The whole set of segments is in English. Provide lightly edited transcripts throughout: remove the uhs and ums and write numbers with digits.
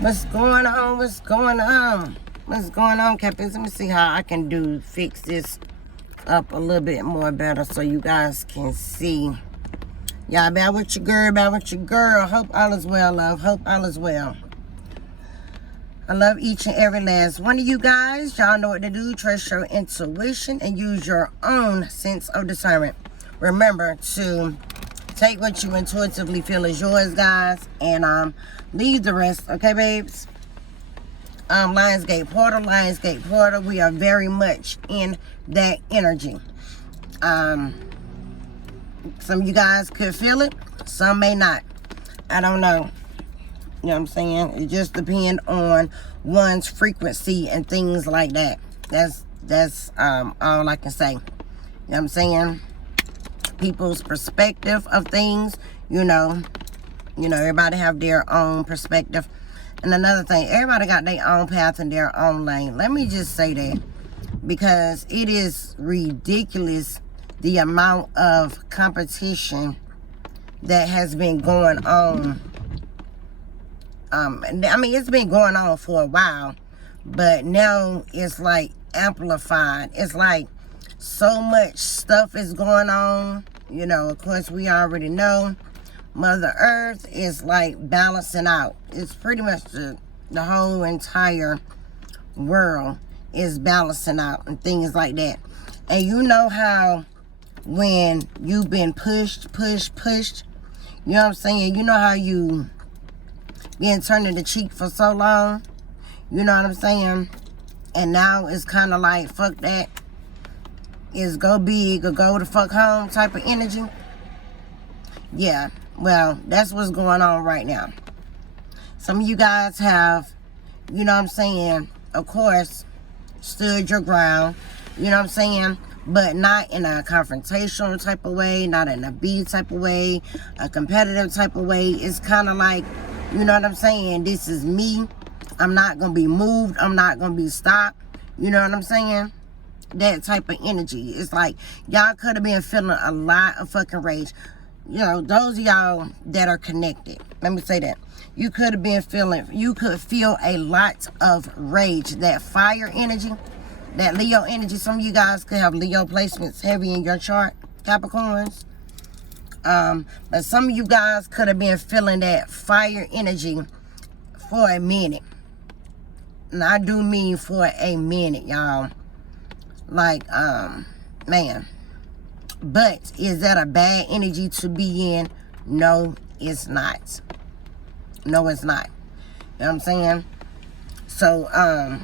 What's going on? What's going on? What's going on, Captains? Let me see how I can fix this up a little bit more better so you guys can see. Y'all bear with your girl, bear with your girl. Hope all is well, love. Hope all is well. I love each and every last one of you guys. Y'all know what to do. Trust your intuition and use your own sense of discernment. Remember to take what you intuitively feel is yours, guys, and leave the rest, okay, babes? Lionsgate Portal, we are very much in that energy. Some of you guys could feel it, some may not. I don't know. You know what I'm saying? It just depends on one's frequency and things like that. That's all I can say. You know what I'm saying? People's perspective of things, you know, everybody have their own perspective. And another thing, everybody got their own path and their own lane. Let me just say that, because it is ridiculous the amount of competition that has been going on. I mean, it's been going on for a while, but now it's like amplified. It's like so much stuff is going on. You know, of course, we already know Mother Earth is like balancing out. It's pretty much the whole entire world is balancing out and things like that. And you know how when you've been pushed, you know what I'm saying? You know how you been turning the cheek for so long? You know what I'm saying? And now it's kind of like, fuck that. Is go big or go the fuck home type of energy. Yeah, well, that's what's going on right now. Some of you guys have, you know what I'm saying, of course, stood your ground, you know what I'm saying, but not in a confrontational type of way, not in a B type of way, a competitive type of way. It's kind of like, you know what I'm saying, this is me. I'm not going to be moved. I'm not going to be stopped. You know what I'm saying? That type of energy. It's like y'all could have been feeling a lot of fucking rage. You know, those of y'all that are connected, let me say that, you could feel a lot of rage. That fire energy, that Leo energy. Some of you guys could have Leo placements heavy in your chart, Capricorns. But some of you guys could have been feeling that fire energy for a minute. And I do mean for a minute, y'all. Like, man. But is that a bad energy to be in? No, it's not. No, it's not. You know what I'm saying? So, all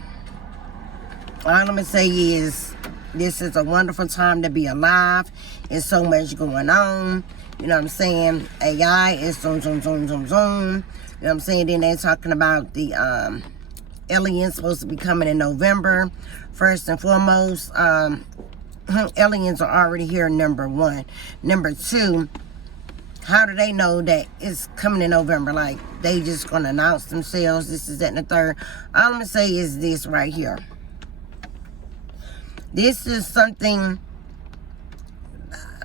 I'm going to say is, this is a wonderful time to be alive. There's so much going on. You know what I'm saying? AI is zoom. You know what I'm saying? Then they're talking about the aliens supposed to be coming in November. First and foremost, aliens are already here, number one. Number two, how do they know that it's coming in November? Like, they just gonna announce themselves, this is that and the third. All I'm gonna say is this right here. This is something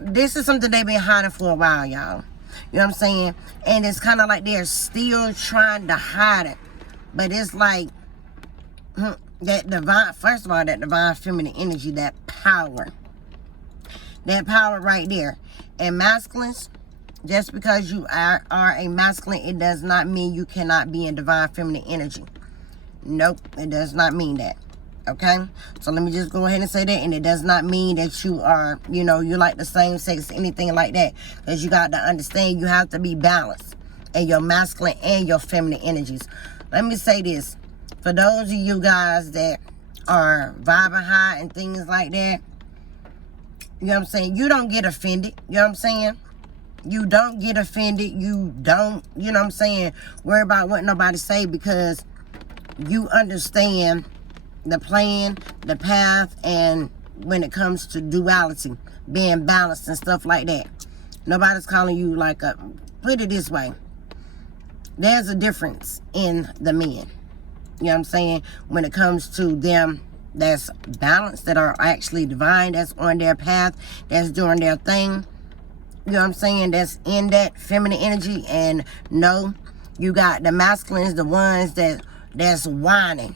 they've been hiding for a while, y'all. You know what I'm saying? And it's kind of like they're still trying to hide it. But it's like, that divine, first of all, that divine feminine energy, that power right there. And masculines, just because you are a masculine, it does not mean you cannot be in divine feminine energy. Nope, it does not mean that. Okay, so let me just go ahead and say that. And it does not mean that you are, you know, you like the same sex, anything like that, because you got to understand you have to be balanced in your masculine and your feminine energies. Let me say this. For those of you guys that are vibing high and things like that, you know what I'm saying? You don't get offended. You know what I'm saying? You don't get offended. You don't, you know what I'm saying, worry about what nobody say, because you understand the plan, the path, and when it comes to duality, being balanced and stuff like that. Nobody's calling you like a, put it this way. There's a difference in the men. You know what I'm saying? When it comes to them that's balanced, that are actually divine, that's on their path, that's doing their thing. You know what I'm saying? That's in that feminine energy. And no, You got the masculines, the ones that's whining.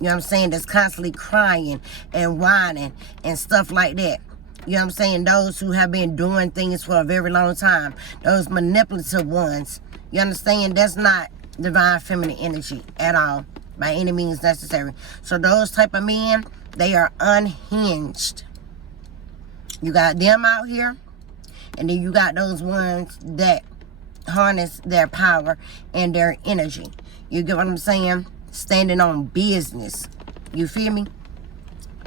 You know what I'm saying? That's constantly crying and whining and stuff like that. You know what I'm saying? Those who have been doing things for a very long time. Those manipulative ones. You understand? That's not divine feminine energy at all. By any means necessary. So those type of men, they are unhinged. You got them out here. And then you got those ones that harness their power and their energy. You get what I'm saying? Standing on business. You feel me?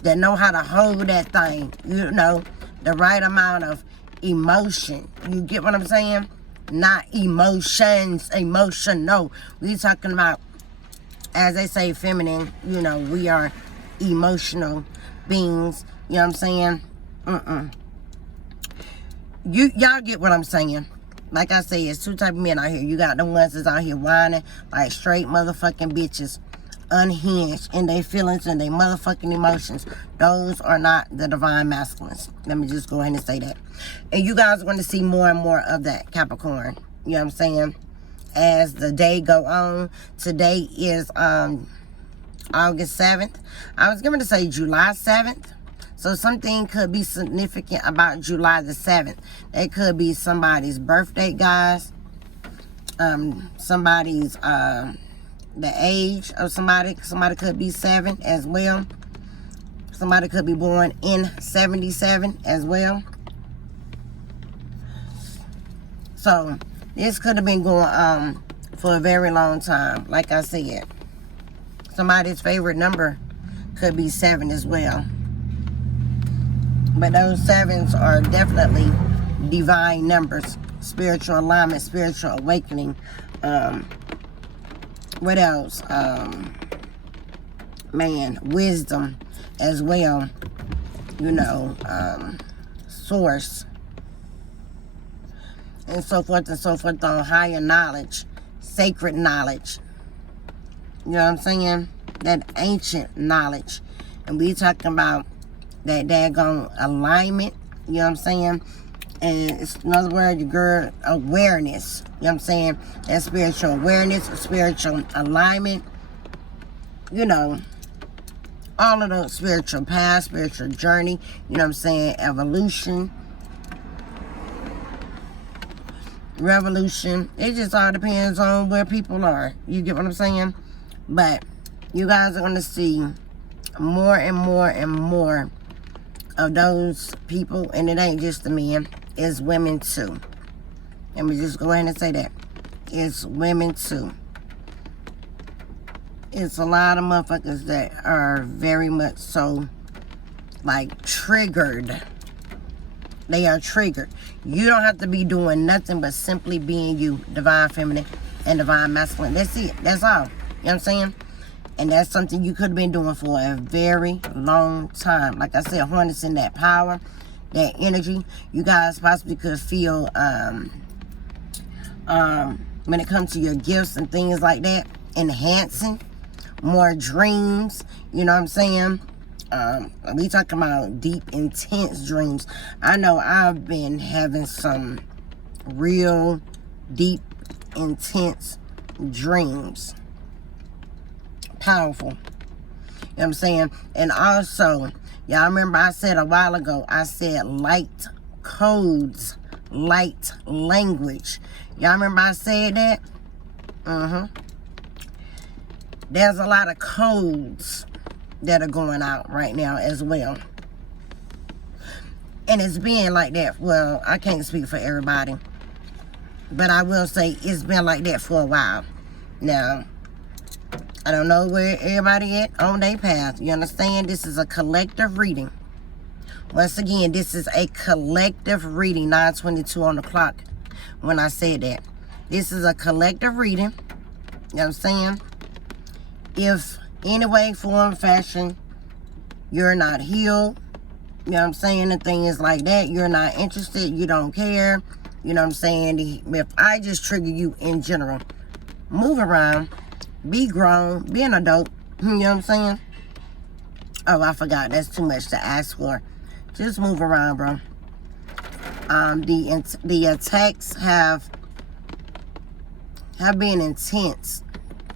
That know how to hold that thing. You know, the right amount of emotion. You get what I'm saying? Not emotions. Emotional. We talking about, as they say, feminine. You know, we are emotional beings. You know what I'm saying? Y'all get what I'm saying? Like I say, it's two type of men out here. You got the ones that's out here whining like straight motherfucking bitches, unhinged in their feelings and their motherfucking emotions. Those are not the divine masculines. Let me just go ahead and say that. And you guys are going to see more and more of that, Capricorn. You know what I'm saying? As the day go on. Today is August 7th. I was going to say July 7th. So something could be significant about July the 7th. It could be somebody's birthday, guys. Somebody's, the age of somebody. Somebody could be 7 as well. Somebody could be born in 77 as well. So this could have been going on for a very long time. Like I said, somebody's favorite number could be 7 as well. But those 7s are definitely divine numbers. Spiritual alignment, spiritual awakening. What else? Wisdom as well. You know, source. And so forth on higher knowledge. Sacred knowledge. You know what I'm saying? That ancient knowledge. And we talking about that daggone alignment, you know what I'm saying? And it's another word, your girl, awareness. You know what I'm saying? That spiritual awareness, spiritual alignment. You know, all of those spiritual paths, spiritual journey. You know what I'm saying? Evolution. Revolution. It just all depends on where people are. You get what I'm saying? But you guys are going to see more and more and more of those people, and it ain't just the men, it's women too. Let me just go ahead and say that. It's women too. It's a lot of motherfuckers that are very much so, like, triggered. They are triggered. You don't have to be doing nothing but simply being you, divine feminine and divine masculine. That's it. That's all. You know what I'm saying? And that's something you could have been doing for a very long time. Like I said, harnessing that power, that energy. You guys possibly could feel, when it comes to your gifts and things like that, enhancing more dreams. You know what I'm saying? We talking about deep, intense dreams. I know I've been having some real deep, intense dreams. Powerful. You know what I'm saying? And also, y'all remember I said a while ago, I said light codes, light language. Y'all remember I said that? There's a lot of codes that are going out right now as well. And it's been like that. Well, I can't speak for everybody, but I will say it's been like that for a while. Now, I don't know where everybody at on their path. You understand? This is a collective reading. Once again, this is a collective reading. 9:22 on the clock when I said that. This is a collective reading. You know what I'm saying? If any way, form, fashion, you're not healed, you know what I'm saying, and things like that, you're not interested, you don't care, you know what I'm saying, if I just trigger you in general, move around, be grown, be an adult, you know what I'm saying? Oh, I forgot, that's too much to ask for. Just move around, bro. The attacks have have been intense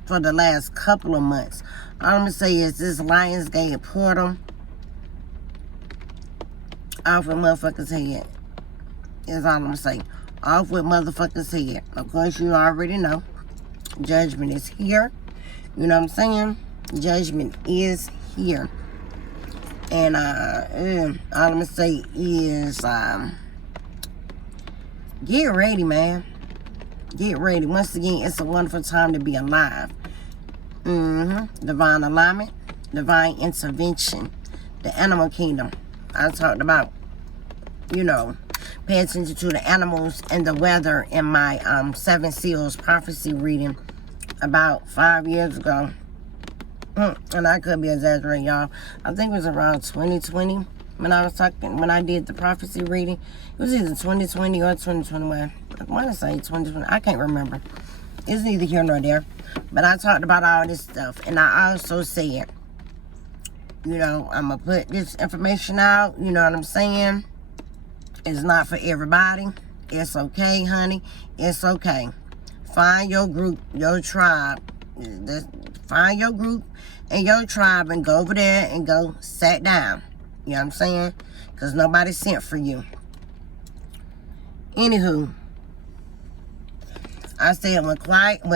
for the last couple of months. All I'm going to say is this Lionsgate portal off with motherfuckers' head. Is all I'm going to say. Off with motherfuckers' head. Of course, you already know. Judgment is here. You know what I'm saying? Judgment is here. And all I'm going to say is get ready, man. Get ready. Once again, it's a wonderful time to be alive. Divine alignment, divine intervention, the animal kingdom. I talked about, you know, pay attention to the animals and the weather in my 7 Seals prophecy reading about 5 years ago. And I could be exaggerating, y'all. I think it was around 2020 when I did the prophecy reading. It was either 2020 or 2021. I want to say 2020. I can't remember. It's neither here nor there. But I talked about all this stuff. And I also said, you know, I'm going to put this information out. You know what I'm saying? It's not for everybody. It's okay, honey. It's okay. Find your group, your tribe. Find your group and your tribe and go over there and go sit down. You know what I'm saying? Because nobody sent for you. Anywho, I said when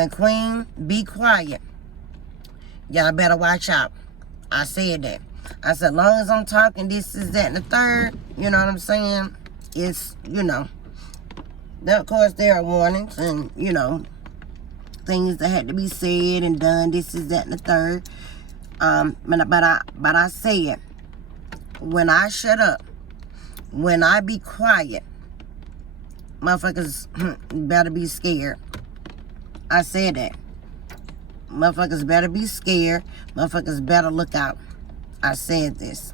queen, be quiet. Y'all better watch out. I said that. I said, long as I'm talking, this is that and the third, you know what I'm saying? It's, you know, of course there are warnings and, you know, things that had to be said and done, this is that and the third. But I said, when I shut up, when I be quiet, motherfuckers better be scared. I said that. Motherfuckers better be scared. Motherfuckers better look out. I said this.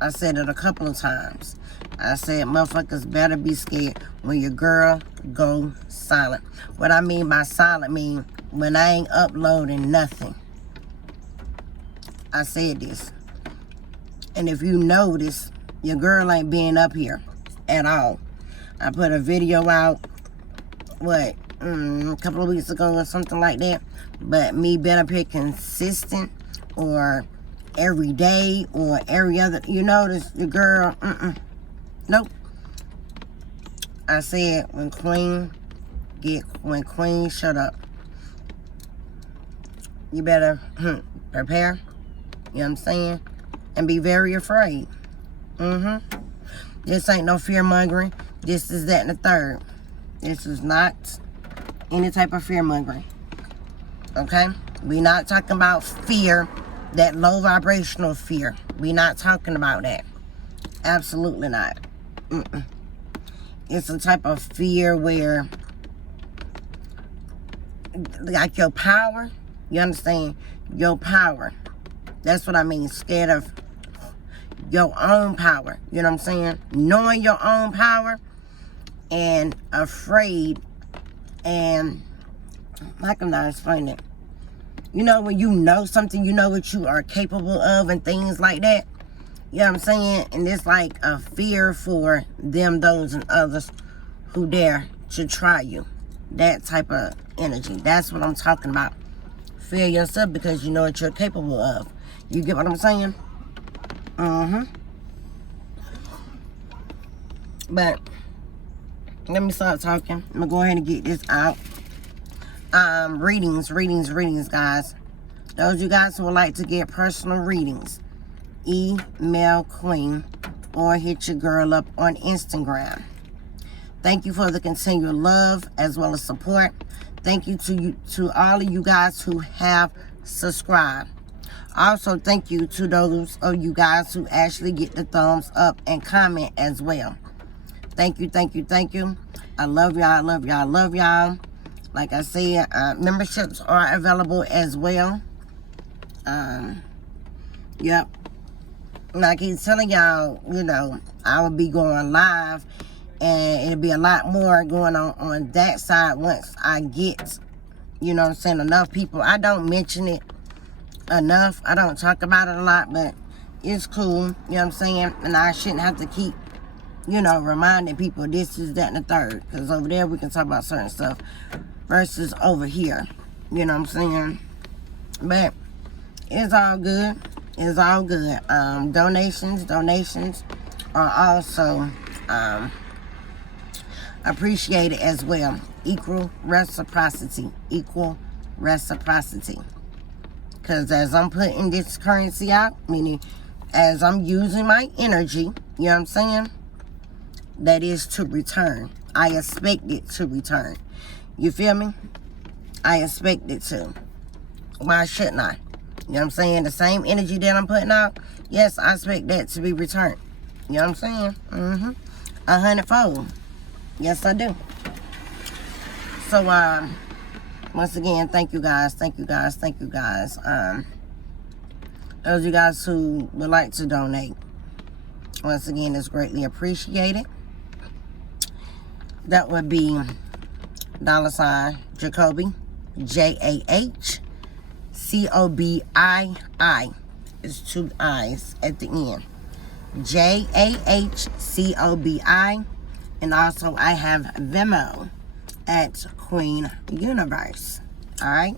I said it a couple of times. I said motherfuckers better be scared when your girl go silent. What I mean by silent mean when I ain't uploading nothing. I said this. And if you notice, your girl ain't being up here at all. I put a video out, a couple of weeks ago or something like that. But me being up here consistent or every day or every other, you notice the girl, nope. I said when queen shut up, you better prepare, you know what I'm saying, and be very afraid. This ain't no fear mongering. This is that and the third. This is not any type of fear mongering. Okay? We're not talking about fear, that low vibrational fear. We're not talking about that. Absolutely not. It's a type of fear where, like your power, you understand? Your power. That's what I mean. Scared of your own power. You know what I'm saying? Knowing your own power and afraid and, how can I explain it? You know, when you know something, you know what you are capable of and things like that. You know what I'm saying? And it's like a fear for them, those, and others who dare to try you. That type of energy. That's what I'm talking about. Fear yourself because you know what you're capable of. You get what I'm saying? But let me start talking. I'm gonna go ahead and get this out. Readings, guys. Those of you guys who would like to get personal readings, email Queen or hit your girl up on Instagram. Thank you for the continued love as well as support. Thank you to all of you guys who have subscribed. Also, thank you to those of you guys who actually get the thumbs up and comment as well. Thank you. I love y'all. Like I said, memberships are available as well. Yep. And I keep telling y'all, you know, I will be going live and it'll be a lot more going on that side once I get, you know what I'm saying, enough people. I don't mention it enough. I don't talk about it a lot, but it's cool, you know what I'm saying? And I shouldn't have to keep you know, reminding people this is that and the third. Because over there we can talk about certain stuff versus over here. You know what I'm saying? But it's all good. It's all good. Donations are also appreciated as well. Equal reciprocity. Because as I'm putting this currency out, meaning as I'm using my energy, you know what I'm saying? That is to return. I expect it to return. You feel me? I expect it to. Why shouldn't I? You know what I'm saying? The same energy that I'm putting out, yes, I expect that to be returned. You know what I'm saying? 100-fold. Yes, I do. So, once again, thank you guys. Those of you guys who would like to donate, once again, it's greatly appreciated. That would be $ Jacoby, JAHCOBII. It's 2 I's at the end. JAHCOBI. And also I have Venmo at Queen Universe. Alright?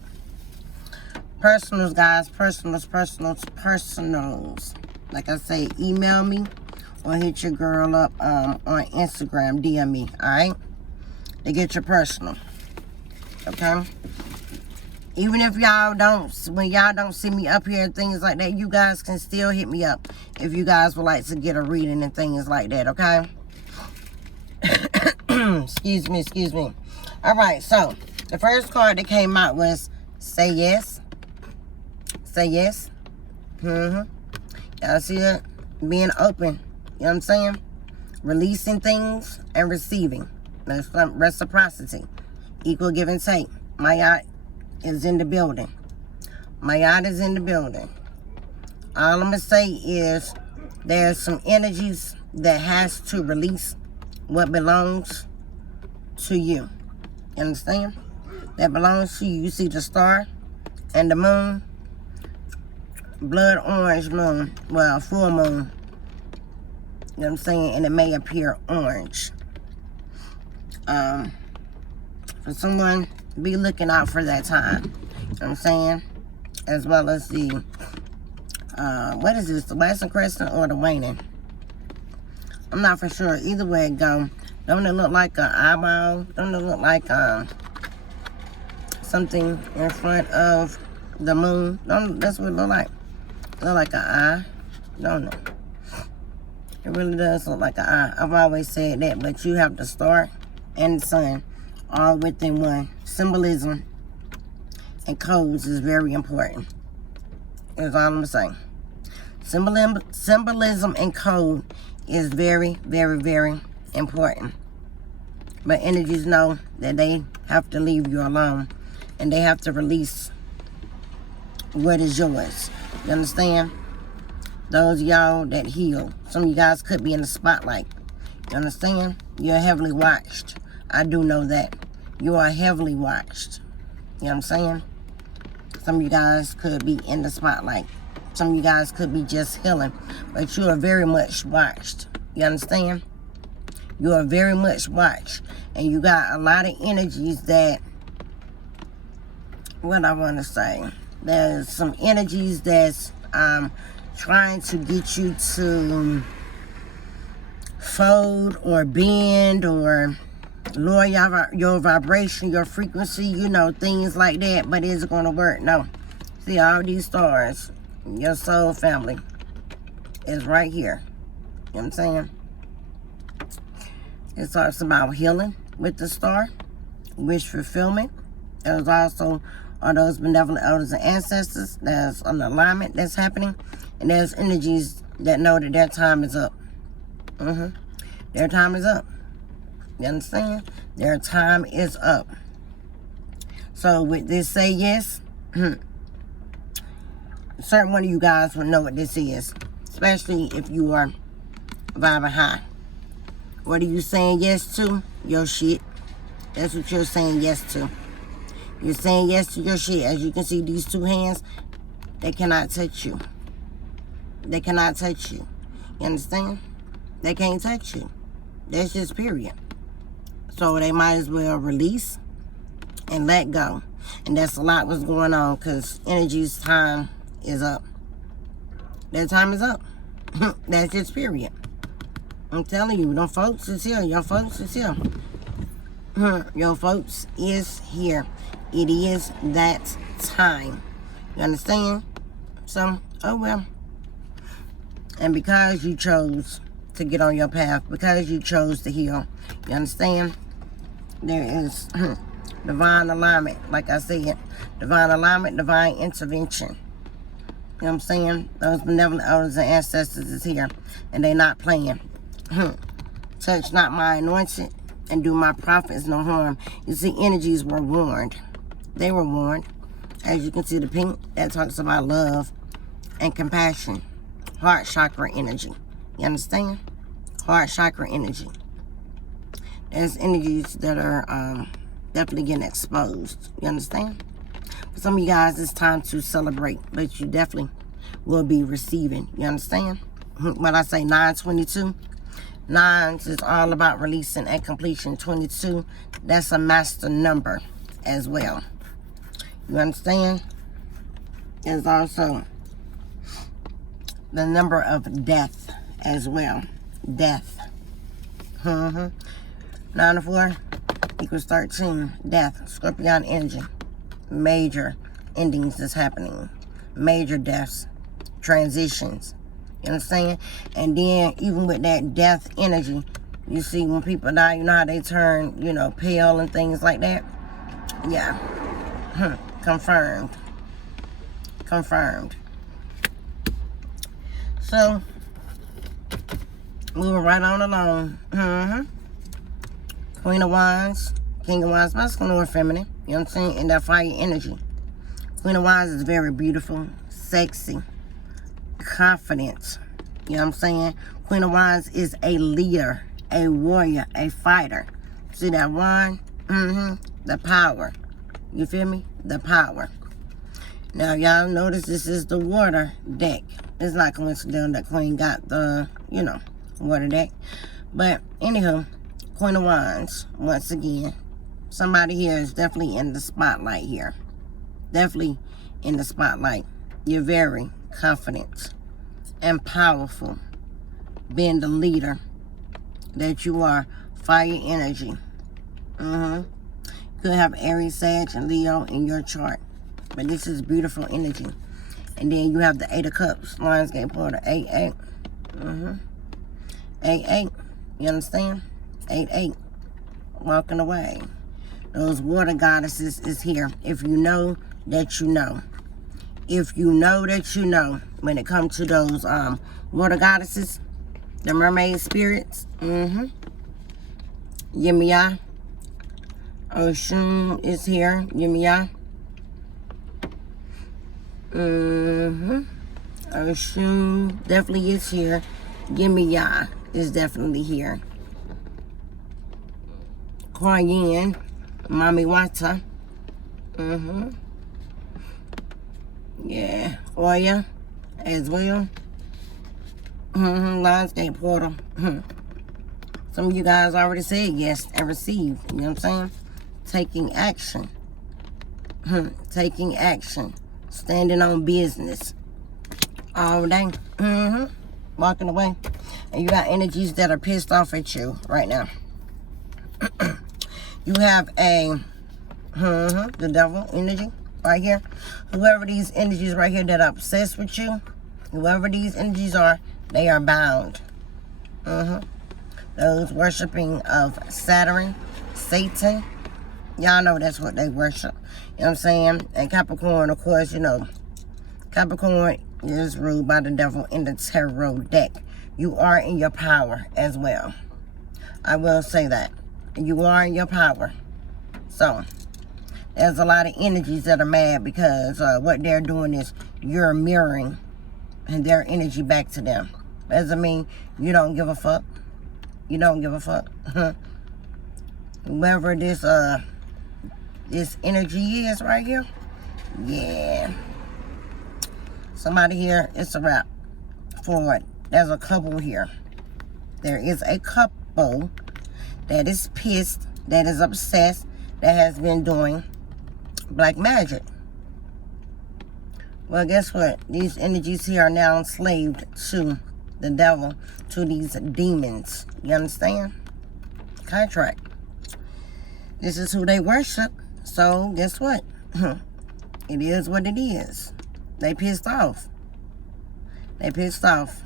Personals, guys. Personals. Like I say, email me or hit your girl up on Instagram. DM me. Alright? To get your personal. Okay? Even if y'all don't, when y'all don't see me up here and things like that, you guys can still hit me up if you guys would like to get a reading and things like that, okay? Excuse me. All right, so the first card that came out was Say Yes. Say yes. Y'all see that? Being open. You know what I'm saying? Releasing things and receiving. That's reciprocity. Equal give and take. My yacht is in the building. All I'm going to say is there's some energies that has to release what belongs to you. You understand? That belongs to you. You see the star and the moon. Blood orange moon. Well, full moon. You know what I'm saying? And it may appear orange. For someone, be looking out for that time. You know what I'm saying? As well as the, what is this? The waxing crescent or the waning? I'm not for sure. Either way it go. Don't it look like an eyeball? Don't it look like something in front of the moon? That's what it look like. It look like an eye. Don't it? It really does look like an eye. I've always said that, but you have the star and the sun all within one. Symbolism and codes is very important. That's all I'm saying. Symbolism and code is very, very, very important. But energies know that they have to leave you alone and they have to release what is yours. You understand? Those of y'all that heal. Some of you guys could be in the spotlight. You understand? You're heavily watched. I do know that. You are heavily watched. You know what I'm saying? Some of you guys could be in the spotlight. Some of you guys could be just healing. But you are very much watched. You understand? You are very much watched. And you got a lot of energies that, what I want to say, there's some energies that's trying to get you to fold or bend or lower your vibration, your frequency, you know, things like that. But is it going to work? No. See, all these stars, your soul family is right here. You know what I'm saying? It talks about healing with the star, wish fulfillment. There's also are those benevolent elders and ancestors. There's an alignment that's happening. And there's energies that know that their time is up. Their time is up. You understand? Their time is up. So with this Say Yes, certain one of you guys will know what this is. Especially if you are vibing high. What are you saying yes to? Your shit. That's what you're saying yes to. You're saying yes to your shit. As you can see, these two hands, they cannot touch you. They cannot touch you. You understand? They can't touch you. That's just period. So they might as well release and let go. And that's a lot what's going on, because energy's time is up. Their time is up. That's just period. I'm telling you, them folks is here. Your folks is here. Your folks is here. It is that time. You understand? So, oh well. And because you chose to get on your path, because you chose to heal, you understand? There is divine alignment, like I said. Divine alignment, divine intervention. You know what I'm saying? Those benevolent elders and ancestors is here. And they not playing. Touch not my anointed and do my prophets no harm. You see, energies were warned. They were warned. As you can see, the pink, that talks about love and compassion. Heart chakra energy. You understand? Heart chakra energy. There's energies that are definitely getting exposed. You understand? For some of you guys, it's time to celebrate, but you definitely will be receiving. You understand? When I say 922, 9s is all about releasing and completion. 22, that's a master number as well. You understand? There's also the number of death as well. Death. 9 to 4 equals 13. Death. Scorpion energy. Major endings is happening. Major deaths. Transitions. You understand? And then even with that death energy, you see when people die, you know how they turn, you know, pale and things like that? Yeah. Confirmed. Confirmed. So, moving right on along. Queen of Wands, King of Wands, masculine or feminine. You know what I'm saying? In that fire energy. Queen of Wands is very beautiful, sexy, confident. You know what I'm saying? Queen of Wands is a leader, a warrior, a fighter. See that wand? The power. You feel me? The power. Now, y'all notice this is the water deck. It's not coincidental that Queen got the, you know, water deck. But, anywho, Queen of Wands, once again, somebody here is definitely in the spotlight here. Definitely in the spotlight. You're very confident and powerful, being the leader that you are. Fire energy. Could have Aries, Sag, and Leo in your chart. But this is beautiful energy. And then you have the 8 of Cups, Lionsgate Portal, 8-8. 8-8. You understand? 8-8. Walking away. Those water goddesses is here. If you know that you know. If you know that you know. When it comes to those water goddesses, the mermaid spirits. Yemiya. Oshun is here. Yemiya. Oshun definitely is here. Yemiya is definitely here. Koyen, Mami Wata. Yeah, Oya as well. Lionsgate Portal. Some of you guys already said yes and received. You know what I'm saying? Taking action. Taking action. Standing on business. All day. Walking away. And you got energies that are pissed off at you right now. You have a the devil energy right here. Whoever these energies right here that are obsessed with you, whoever these energies are, they are bound. Those worshiping of Saturn, Satan, y'all know that's what they worship. You know what I'm saying? And Capricorn, of course, you know, Capricorn is ruled by the devil in the tarot deck. You are in your power as well. I will say that. You are in your power. So, there's a lot of energies that are mad because what they're doing is you're mirroring their energy back to them. Doesn't mean you don't give a fuck. You don't give a fuck. Whoever this energy is right here, yeah. Somebody here, it's a wrap for it. There's a couple here. There is a couple people that is pissed, that is obsessed, that has been doing black magic. Well, guess what? These energies here are now enslaved to the devil, to these demons. You understand? Contract. This is who they worship. So, guess what? It is what it is. They pissed off. They pissed off.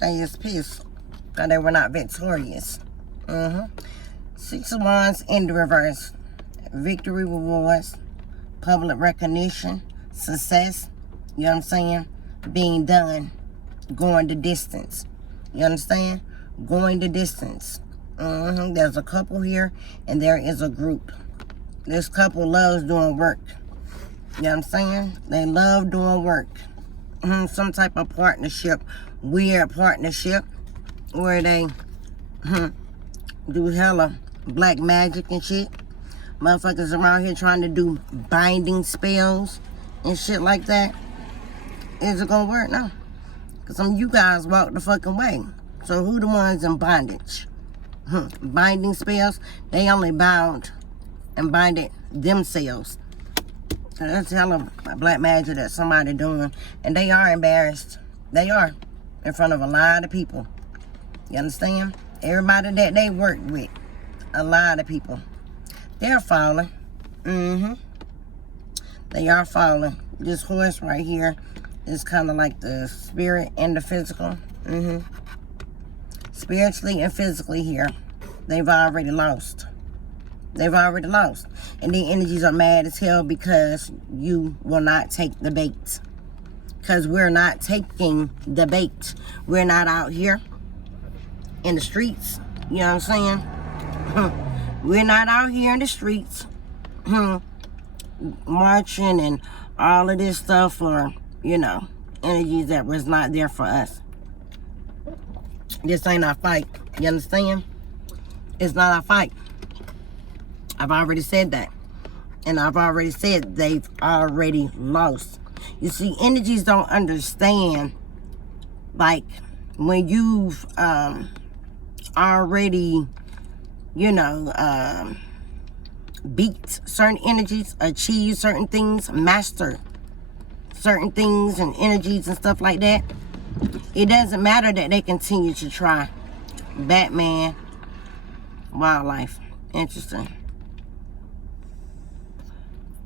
They is pissed because they were not victorious. 6 of Wands in the reverse. Victory rewards, public recognition, success, you know what I'm saying? Being done, going the distance. You understand? Going the distance. There's a couple here, and there is a group. This couple loves doing work. You know what I'm saying? They love doing work. Some type of partnership, weird partnership, where they do hella black magic and shit. Motherfuckers around here trying to do binding spells and shit like that. Is it gonna work? No. Because some of you guys walk the fucking way. So who the ones in bondage? Binding spells, they only bound and binded themselves. So that's hella black magic that somebody doing. And they are embarrassed. They are. In front of a lot of people. You understand? Everybody that they work with. A lot of people. They're falling. They are falling. This horse right here is kind of like the spirit and the physical. Spiritually and physically here, they've already lost. They've already lost. And the energies are mad as hell because you will not take the bait. Because we're not taking the bait. We're not out here in the streets. You know what I'm saying? We're not out here in the streets marching and all of this stuff for, you know, energies that was not there for us. This ain't our fight. You understand? It's not our fight. I've already said that. And I've already said they've already lost. You see, energies don't understand, like, when you've already, you know, beat certain energies, achieve certain things, master certain things and energies and stuff like that. It doesn't matter that they continue to try. Batman, wildlife. Interesting.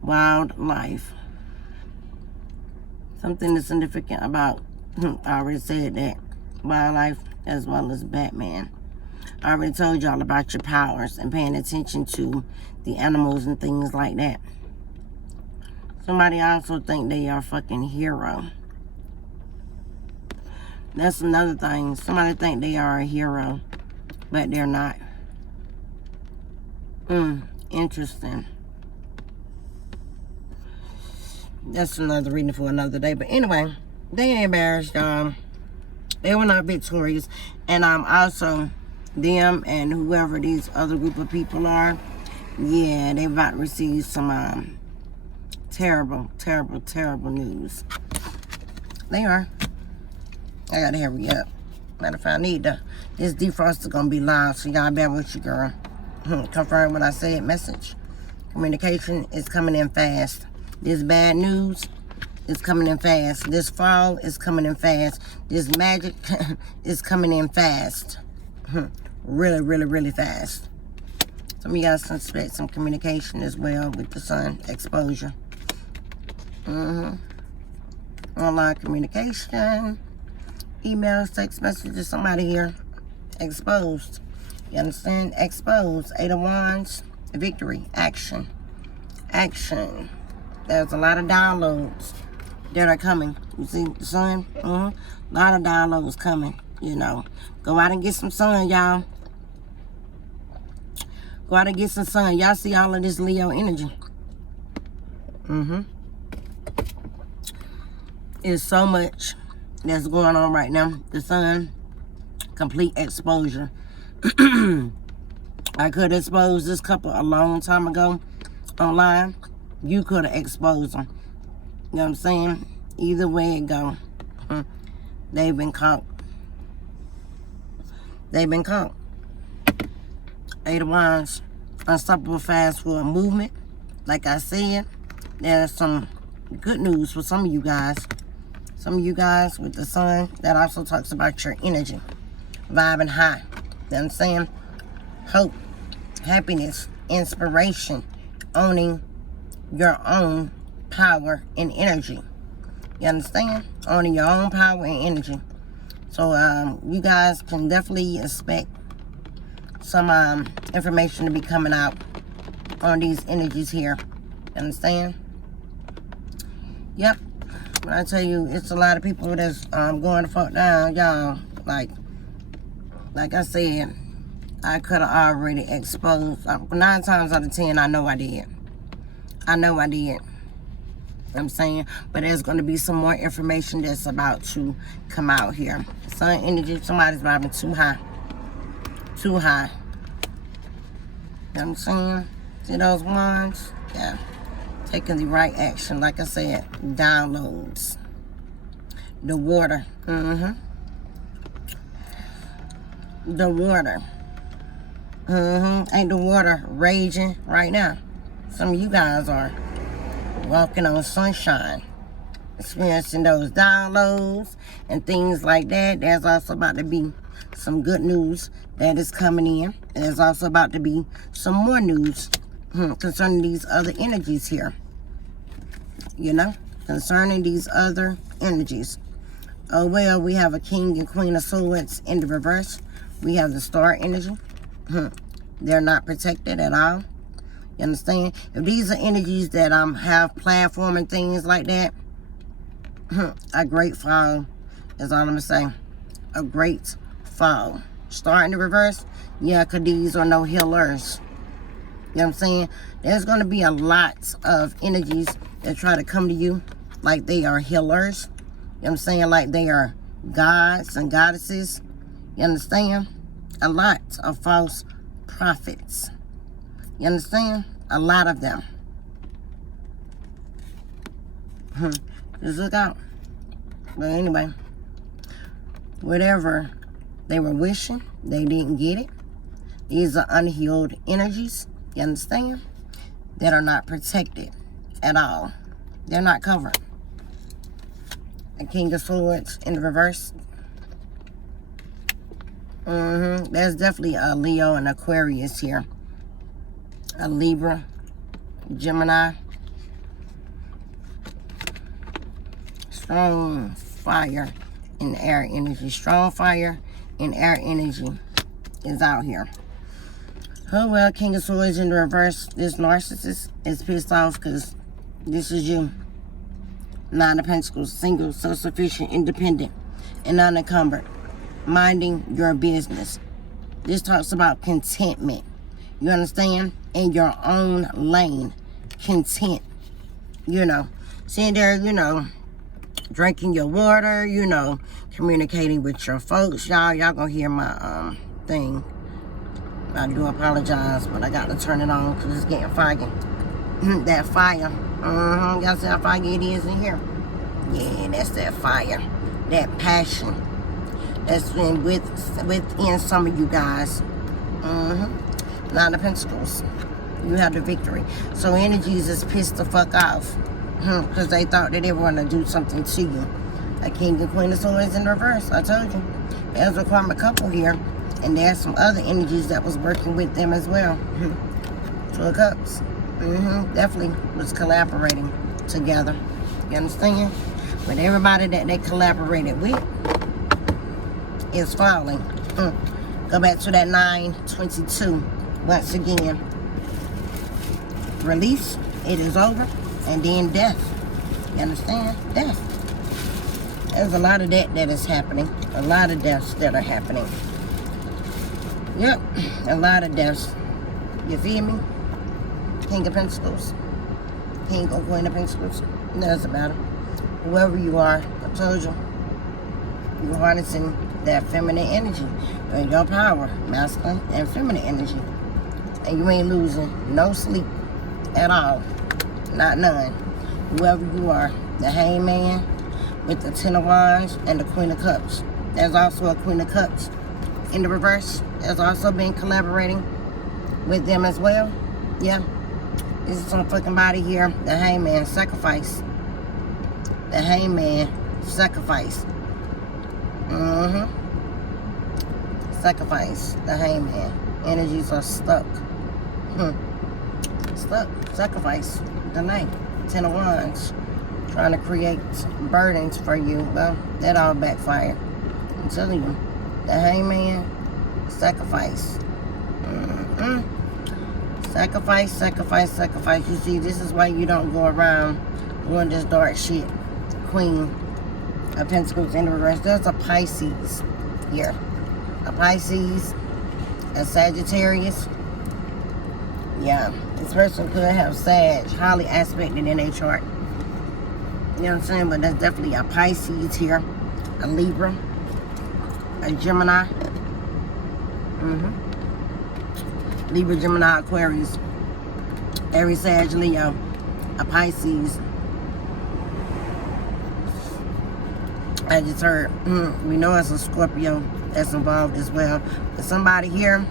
Wildlife. Something that's significant about, I already said that, wildlife as well as Batman. I already told y'all about your powers and paying attention to the animals and things like that. Somebody also think they are a fucking hero. That's another thing. Somebody think they are a hero, but they're not. Interesting. That's another reading for another day. But anyway, they ain't embarrassed, y'all. They were not victorious. And also, them and whoever these other group of people are, yeah, they about to receive some terrible, terrible, terrible news. They are. I gotta hurry up. Matter of fact, I need to. This defroster gonna be loud, so y'all bear with you, girl. Confirm what I said. Message. Communication is coming in fast. This bad news is coming in fast. This fall is coming in fast. This magic is coming in fast. Really, really, really fast. Some of you guys can expect some communication as well with the sun exposure. Online communication, emails, text messages, somebody here exposed. You understand? Exposed. 8 of Wands, victory, action. Action. There's a lot of downloads that are coming. You see the sun? A lot of downloads coming, you know. Go out and get some sun, y'all. Go out and get some sun. Y'all see all of this Leo energy. There's so much that's going on right now. The sun, complete exposure. I could expose this couple a long time ago online. You could have exposed them. You know what I'm saying? Either way it go. They've been caught. They've been caught. Eight of Wands. Unstoppable fast forward movement. Like I said, there's some good news for some of you guys. Some of you guys with the sun, that also talks about your energy. Vibing high. You understand? Hope, happiness, inspiration, owning your own power and energy. You understand? Owning your own power and energy. So you guys can definitely expect some information to be coming out on these energies here. You understand? Yep. When I tell you, it's a lot of people that's going the fuck down, y'all. Like I said, I could have already exposed. 9 times out of 10, I know I did. I know I did. I'm saying, but there's going to be some more information that's about to come out here. Sun energy, somebody's vibing too high. Too high. You know what I'm saying? See those wands? Yeah. Taking the right action. Like I said, downloads. The water. The water. Ain't the water raging right now? Some of you guys are walking on sunshine, experiencing those downloads and things like that. There's also about to be some good news that is coming in. And there's also about to be some more news concerning these other energies here. You know, concerning these other energies. Oh, well, we have a King and Queen of Swords in the reverse. We have the Star energy. They're not protected at all. You understand? If these are energies that have platform and things like that, a great fall is all I'm going to say. A great fall. Star in the reverse, yeah, because these are no healers. You know what I'm saying? There's going to be a lot of energies that try to come to you like they are healers. You know what I'm saying? Like they are gods and goddesses. You understand? A lot of false prophets. You understand? A lot of them. Just look out. But anyway, whatever they were wishing, they didn't get it. These are unhealed energies. You understand? That are not protected at all. They're not covered. A King of Swords in the reverse. There's definitely a Leo and Aquarius here. A Libra, Gemini. Strong fire and air energy. Strong fire and air energy is out here. Oh well, King of Swords in the reverse. This narcissist is pissed off because this is you. 9 of Pentacles, single, self-sufficient, independent, and unencumbered. Minding your business. This talks about contentment. You understand? In your own lane. Content. You know. Sitting there, you know, drinking your water, you know, communicating with your folks. Y'all gonna hear my thing. I do apologize, but I got to turn it on because it's getting foggy. That fire. Y'all see how foggy it is in here? Yeah, that's that fire. That passion. That's been within some of you guys. 9 of Pentacles. You have the victory. So energies is pissed the fuck off. Because they thought that they were going to do something to you. A King and Queen of Swords in reverse. I told you. There's a karmic couple here. And there's some other energies that was working with them as well. 2 of Cups. Definitely was collaborating together. You understand? But everybody that they collaborated with is falling. Go back to that 922. Once again. Release. It is over. And then death. You understand? Death. There's a lot of that is happening. A lot of deaths that are happening. Yep. A lot of deaths. You feel me? King of Pentacles. King or Queen of Pentacles. It doesn't matter. Whoever you are, I told you. You're harnessing that feminine energy. And your power. Masculine and feminine energy. And you ain't losing no sleep at all. Not none. Whoever you are. The Hangman. with the Ten of Wands and the Queen of Cups. There's also a Queen of Cups in the reverse. There's also been collaborating with them as well. Yeah. This is some fucking body here. The Hangman, sacrifice. The Hangman, sacrifice. Sacrifice. The Hangman. Energies are stuck. Stuck. Sacrifice. The Knight. Ten of Wands. Trying to create burdens for you. Well, that all backfired. I'm telling you. The Hangman, sacrifice. Sacrifice, sacrifice, sacrifice. You see, this is why you don't go around doing this dark shit. Queen of Pentacles in the reverse. There's a Pisces here. A Pisces, a Sagittarius. Yeah, this person could have Sag highly aspected in their chart. You know what I'm saying? But there's definitely a Pisces here. A Libra. A Gemini. Libra, Gemini, Aquarius, Aries, Sag, Leo, a Pisces. I just heard, we know it's a Scorpio that's involved as well. But somebody here,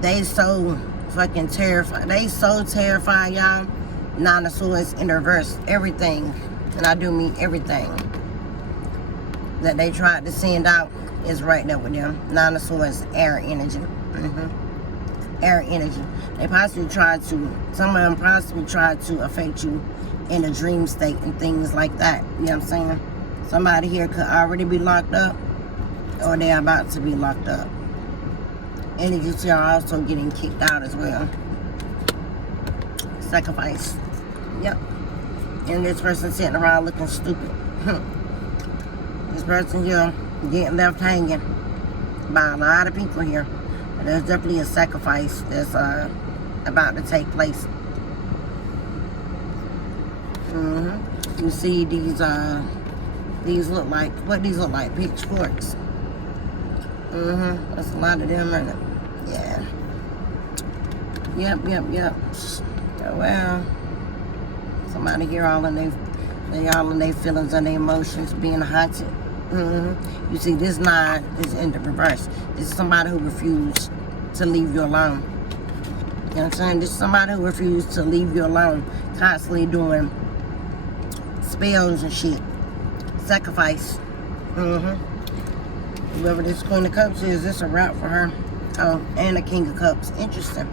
they so fucking terrified. They so terrified, y'all. Nine of Swords in reverse. Everything, and I do mean everything, that they tried to send out is right there with them. Nine of Swords, air energy. Air energy. They possibly tried to, some of them possibly tried to affect you in a dream state and things like that. You know what I'm saying? Somebody here could already be locked up, or they're about to be locked up. Energies here are also getting kicked out as well. Sacrifice. Yep. And this person sitting around looking stupid. This person here getting left hanging by a lot of people here. And there's definitely a sacrifice that's about to take place. You see these look like, what these look like? Pitchforks. That's a lot of them, isn't it? Yeah. Yep. Oh, well. Somebody here all in their feelings and their emotions being haunted. You see, this 9 is in the reverse. This is somebody who refused to leave you alone. You know what I'm saying? This is somebody who refused to leave you alone. Constantly doing spells and shit. Sacrifice. Whoever this Queen of Cups is, this a route for her. Oh, and a King of Cups. Interesting.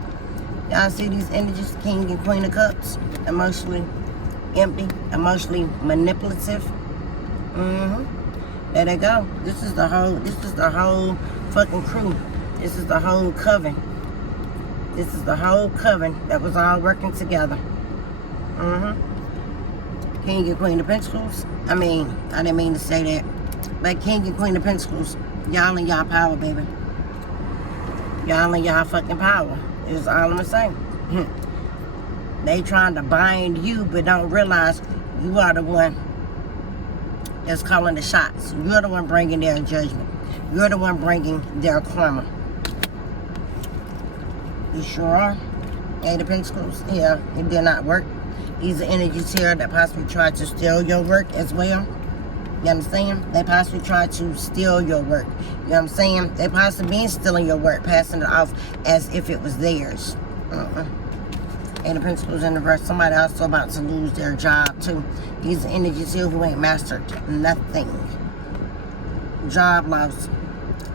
Y'all see these energies, King and Queen of Cups? Emotionally empty, emotionally manipulative. There they go. This is the whole fucking crew. This is the whole coven. This is the whole coven that was all working together. King and Queen of Pentacles. I didn't mean to say that. But King and Queen of Pentacles, y'all in y'all power, baby. Y'all in y'all fucking power. Is all I'm gonna say. They trying to bind you, but don't realize you are the one that's calling the shots. You're the one bringing their judgment. You're the one bringing their karma. You sure are. Eight of Pentacles. Yeah, it did not work. These are energies here that possibly tried to steal your work as well. You understand? They possibly tried to steal your work. You know what I'm saying? They possibly been stealing your work, passing it off as if it was theirs. Eight of Pentacles in reverse. Somebody also about to lose their job too. These are energies here who ain't mastered nothing. Job loss.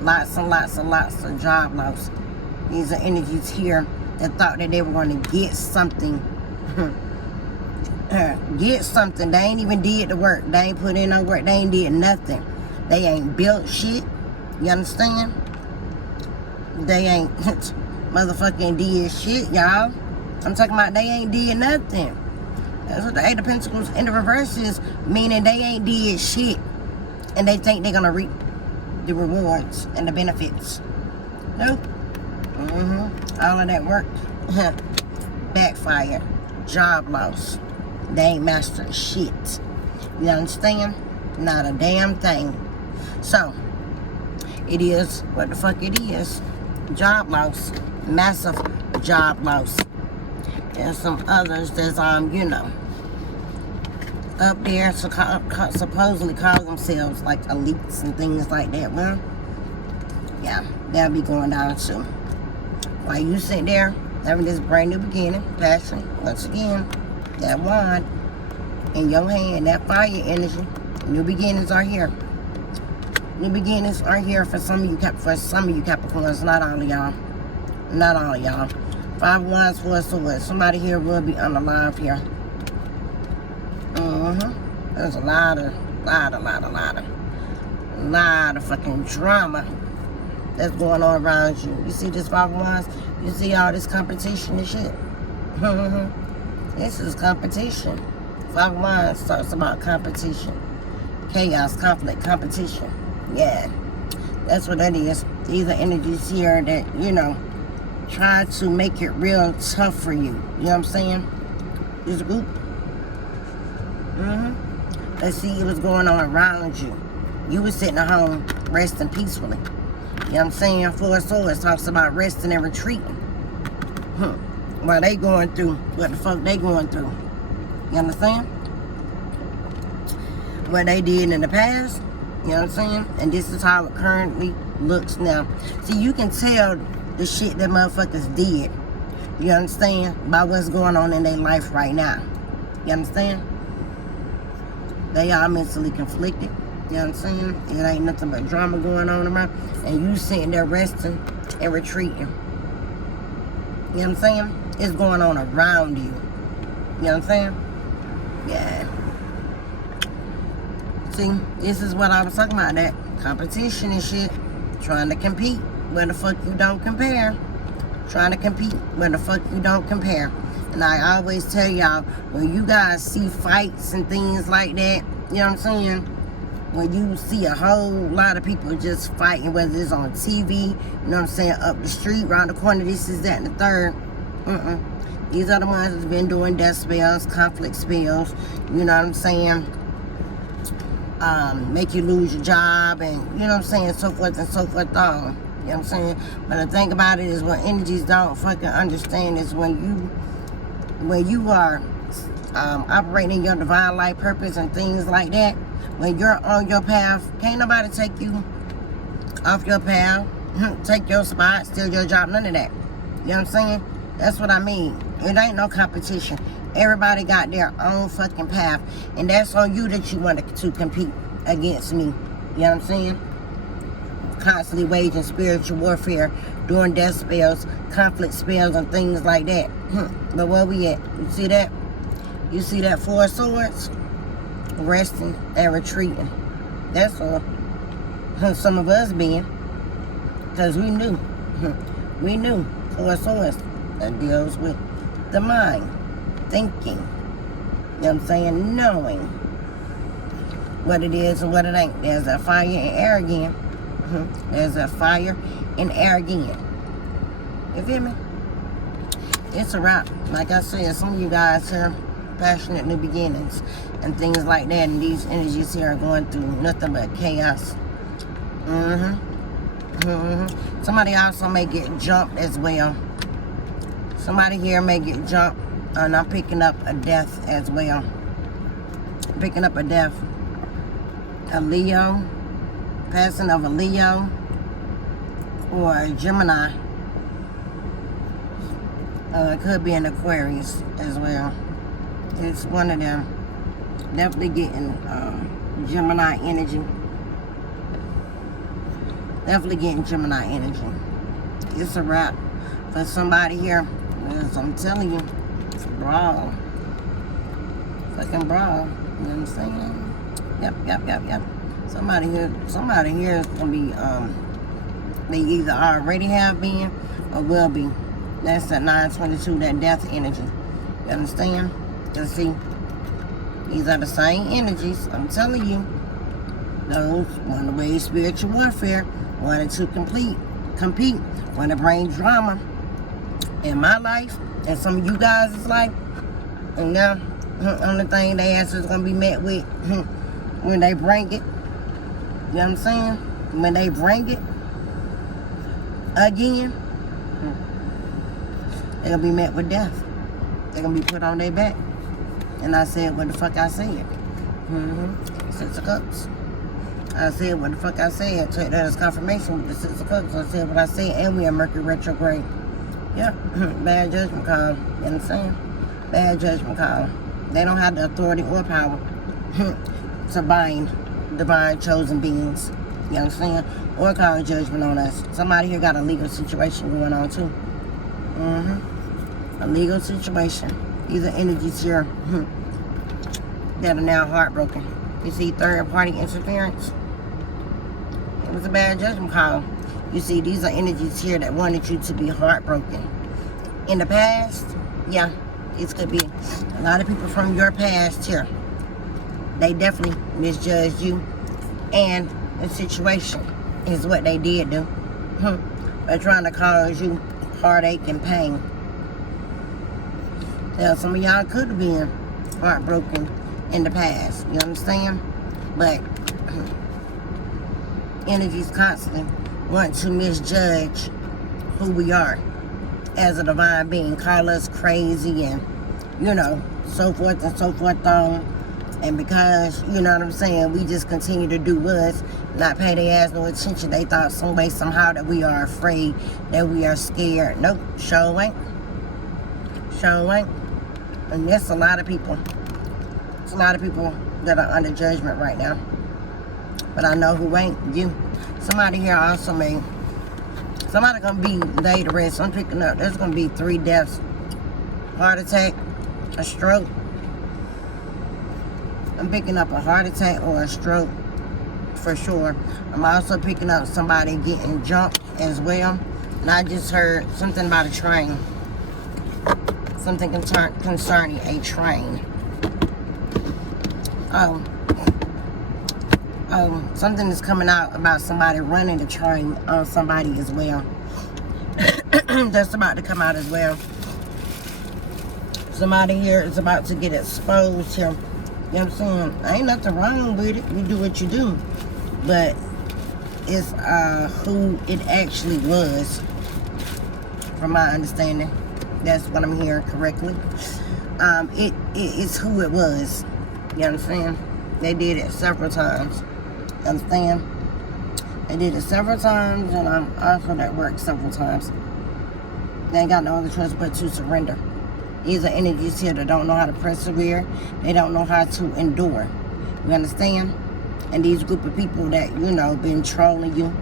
Lots and lots and lots of job loss. These are energies here that thought that they were going to get something. Get something. They ain't even did the work. They ain't put in no work. They ain't did nothing. They ain't built shit. You understand? They ain't motherfucking did shit, y'all. I'm talking about they ain't did nothing. That's what the Eight of Pentacles in the reverse is, meaning they ain't did shit. And they think they're gonna reap the rewards and the benefits. Nope. All of that work backfired. Job loss. They ain't mastered shit. You understand? Not a damn thing. So, it is what the fuck it is. Job loss. Massive job loss. There's some others that's, you know, up there to supposedly call themselves like elites and things like that. Well, yeah, that'll be going down too. While you sit there having this brand new beginning, passion, once again, that wand in your hand, that fire energy, new beginnings are here. New beginnings are here for some of you Capricorns, not all of y'all. Not all of y'all. 5 of Wands, 4 of Swords. Somebody here will be unalive here. There's a lot of fucking drama that's going on around you. You see this 5 of Wands? You see all this competition and shit? This is competition. 5 of Wands talks about competition. Chaos, conflict, competition. Yeah. That's what that is. These are energies here that, you know, try to make it real tough for you. You know what I'm saying? This group. Let's see what's going on around you. You were sitting at home resting peacefully. You know what I'm saying? 4 of Swords talks about resting and retreating. While they going through what the fuck they going through. You understand? What they did in the past. You know what I'm saying? And this is how it currently looks now. See, you can tell the shit that motherfuckers did. You understand? By what's going on in their life right now. You understand? They are mentally conflicted. You know what I'm saying? It ain't nothing but drama going on around. And you sitting there resting and retreating. You know what I'm saying? It's going on around you. You know what I'm saying? Yeah. See, this is what I was talking about, that competition and shit. Trying to compete where the fuck you don't compare. Trying to compete where the fuck you don't compare. And I always tell y'all, when you guys see fights and things like that, you know what I'm saying? When you see a whole lot of people just fighting, whether it's on TV, you know what I'm saying, up the street, around the corner, this is that and the third. These are the ones that's been doing death spells, conflict spells, you know what I'm saying? Make you lose your job and, you know what I'm saying, so forth and so forth on. You know what I'm saying? But the thing about it is what energies don't fucking understand is when you are operating your divine life purpose and things like that, when you're on your path, can't nobody take you off your path, take your spot, steal your job, none of that. You know what I'm saying? That's what I mean. It ain't no competition. Everybody got their own fucking path. And that's on you that you want to compete against me. You know what I'm saying? Constantly waging spiritual warfare, doing death spells, conflict spells, and things like that. But where we at? You see that? You see that 4 of Swords? Resting and retreating. That's all. Some of us being. Because we knew. We knew. 4 of Swords. That deals with the mind. Thinking. You know what I'm saying? Knowing what it is and what it ain't. There's that fire and air again. There's that fire and air again. You feel me? It's a wrap. Like I said, some of you guys here, passionate new beginnings and things like that, and these energies here are going through nothing but chaos. Somebody also may get jumped as well. Somebody here may get jumped, and I'm picking up a death as well. Picking up a death. A Leo, passing of a Leo, or a Gemini. It could be an Aquarius as well. It's one of them. Definitely getting Gemini energy. Definitely getting Gemini energy. It's a wrap for somebody here. As I'm telling you, it's a brawl. Fucking brawl. You know what I'm saying? Yep. Somebody here is gonna be they either already have been or will be. That's that 922, that death energy. You understand? You see, these are the same energies. I'm telling you. Those want to wage spiritual warfare, wanted to compete, want to bring drama in my life and some of you guys' life. And now, the only thing they answer is going to be met with when they bring it. You know what I'm saying? When they bring it again, they're going to be met with death. They're going to be put on their back. And I said what the fuck I said. Six of Cups. I said what the fuck I said. Take that as confirmation with the Six of Cups. I said what I said, and we are Mercury retrograde. Yep. Bad judgment call. You understand? Bad judgment call. They don't have the authority or power to bind divine chosen beings. You understand? Or call judgment on us. Somebody here got a legal situation going on too. A legal situation. These are energies here that are now heartbroken. You see third party interference. It was a bad judgment call. You see, these are energies here that wanted you to be heartbroken. In the past, yeah, it could be a lot of people from your past here. They definitely misjudged you, and the situation is what they did do. They're trying to cause you heartache and pain. Now, some of y'all could have been heartbroken in the past, you understand? But energies constantly want to misjudge who we are as a divine being, call us crazy and, you know, so forth and so forth on. And because, you know what I'm saying, we just continue to do us, not pay their ass no attention, they thought some way, somehow that we are afraid, that we are scared. Nope, sure ain't. Sure ain't. And there's a lot of people. There's a lot of people that are under judgment right now. But I know who ain't. You. Somebody here also may. Somebody gonna be laid to rest. I'm picking up. There's gonna be 3 deaths. Heart attack, a stroke. I'm picking up a heart attack or a stroke for sure. I'm also picking up somebody getting jumped as well. And I just heard something about a train. Something concerning a train. Something is coming out about somebody running the train on somebody as well. That's about to come out as well. Somebody here is about to get exposed here. You know what I'm saying? Ain't nothing wrong with it. You do what you do. But it's who it actually was, from my understanding. That's what I'm hearing correctly. It's who it was. You understand? They did it several times. Understand? They did it several times, and I'm also at work several times. They ain't got no other choice but to surrender. These are energies here that don't know how to persevere. They don't know how to endure. You understand? And these group of people that, you know, been trolling you,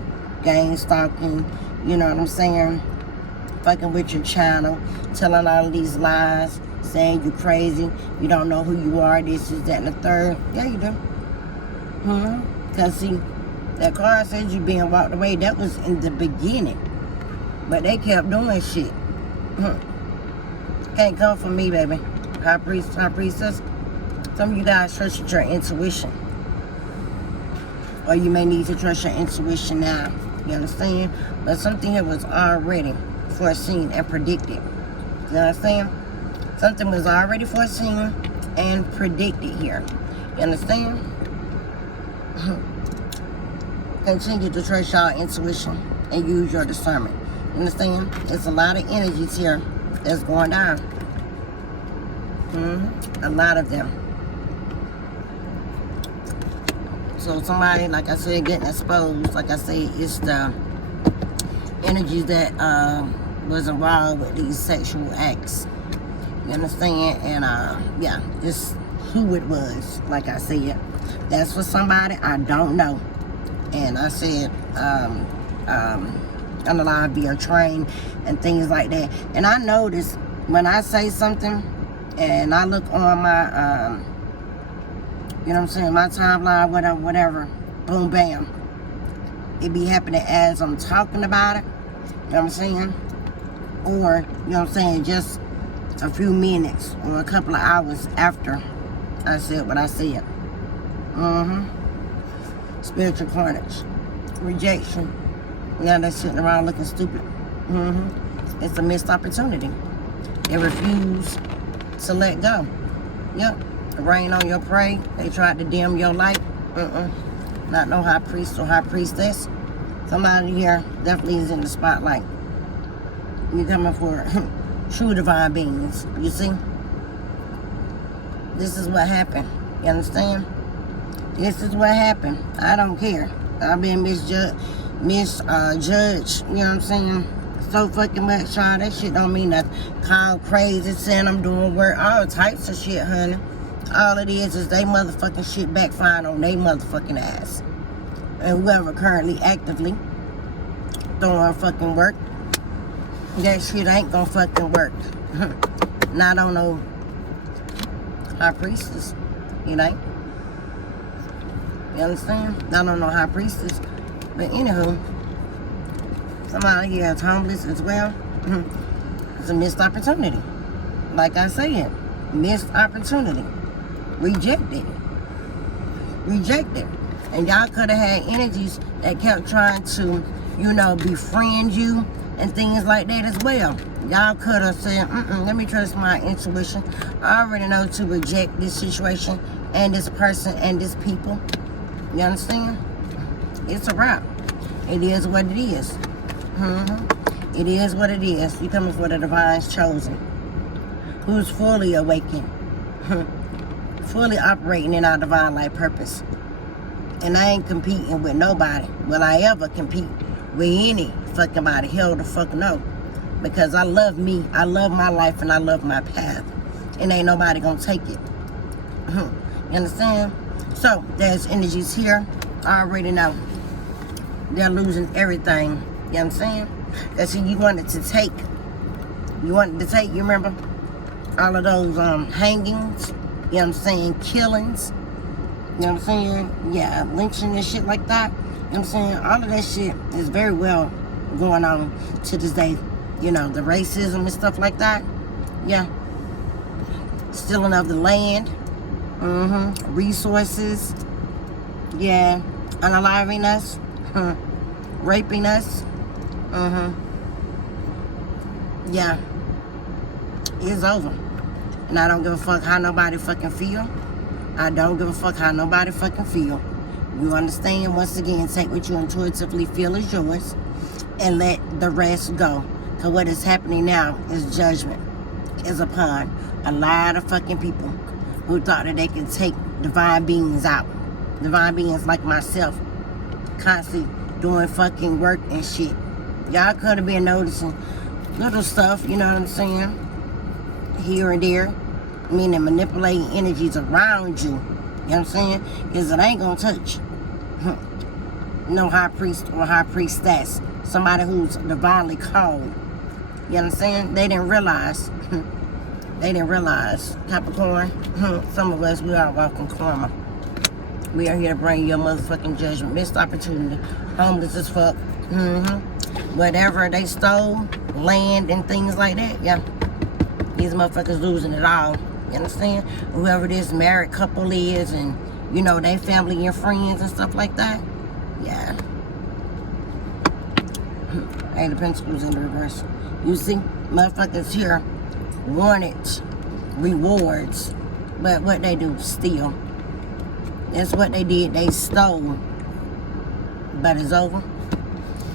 gang stalking, you know what I'm saying? Fucking with your channel, telling all of these lies, saying you crazy, you don't know who you are, this is that and the third. Yeah, you do. Because see, that card says you being walked away. That was in the beginning. But they kept doing shit. Can't come from me, baby. High priest, high priestess. Some of you guys trusted your intuition. Or you may need to trust your intuition now. You understand? But something here was already foreseen and predicted. You understand? Something was already foreseen and predicted here. You understand? Continue to trust your intuition and use your discernment. You understand? There's a lot of energies here that's going down. A lot of them. So somebody, like I said, getting exposed. Like I said, it's the energies that was involved with these sexual acts. You understand? And yeah, it's who it was. Like I said, that's for somebody I don't know. And I said, unalive via train and things like that. And I notice when I say something and I look on my you know what I'm saying, my timeline, whatever, boom, bam, it be happening as I'm talking about it. You know what I'm saying? Or, you know what I'm saying, just a few minutes or a couple of hours after I said what I said. Spiritual carnage, rejection. Now they're sitting around looking stupid. It's a missed opportunity. They refuse to let go. Yep. Rain on your prey. They tried to dim your light. Not no high priest or high priestess. Somebody here definitely is in the spotlight. You're coming for true divine beings. You see? This is what happened. You understand? This is what happened. I don't care. I've been misjudged, you know what I'm saying? So fucking much, y'all. That shit don't mean nothing. Call crazy, saying I'm doing work, all types of shit, honey. All it is they motherfucking shit backfiring on they motherfucking ass. And whoever currently actively throwing fucking work, that shit ain't gonna fucking work. Not on no high priestess. It ain't. You understand? Not on no high priestess. But anywho, somebody here is homeless as well. It's a missed opportunity. Like I said, missed opportunity. Rejected. Rejected. And y'all could have had energies that kept trying to, you know, befriend you and things like that as well. Y'all could have said, let me trust my intuition. I already know to reject this situation and this person and this people. You understand? It's a wrap. It is what it is. It is what it is. You coming for the divine's chosen, who's fully awakened, fully operating in our divine life purpose. And I ain't competing with nobody. Will I ever compete with any fucking body? Hell the fuck no. Because I love me, I love my life, and I love my path. And ain't nobody gonna take it. You understand? So, there's energies here. I already know. They're losing everything. You understand? That's what you wanted to take. You remember? All of those hangings. You know what I'm saying? Killings. You know what I'm saying? Yeah, lynching and shit like that. You know what I'm saying? All of that shit is very well going on to this day. You know, the racism and stuff like that. Yeah. Stealing of the land. Resources. Yeah. Unaliving us. Raping us. Yeah. It's over. And I don't give a fuck how nobody fucking feel. I don't give a fuck how nobody fucking feel. You understand? Once again, take what you intuitively feel is yours and let the rest go. Because what is happening now is judgment is upon a lot of fucking people who thought that they could take divine beings out. Divine beings like myself, constantly doing fucking work and shit. Y'all could have been noticing little stuff, you know what I'm saying? Here and there. Meaning manipulating energies around you. You know what I'm saying? Because it ain't gonna touch no high priest or high priestess. Somebody who's divinely called. You understand? They didn't realize. They didn't realize. Capricorn, some of us, we are walking karma. We are here to bring you a motherfucking judgment. Missed opportunity. Homeless as fuck. Whatever they stole, land and things like that, yeah. These motherfuckers losing it all. You understand? Whoever this married couple is and, you know, their family and friends and stuff like that. Yeah. Eight of Pentacles in the reverse. You see, motherfuckers here wanted rewards. But what they do, steal. That's what they did. They stole. But it's over.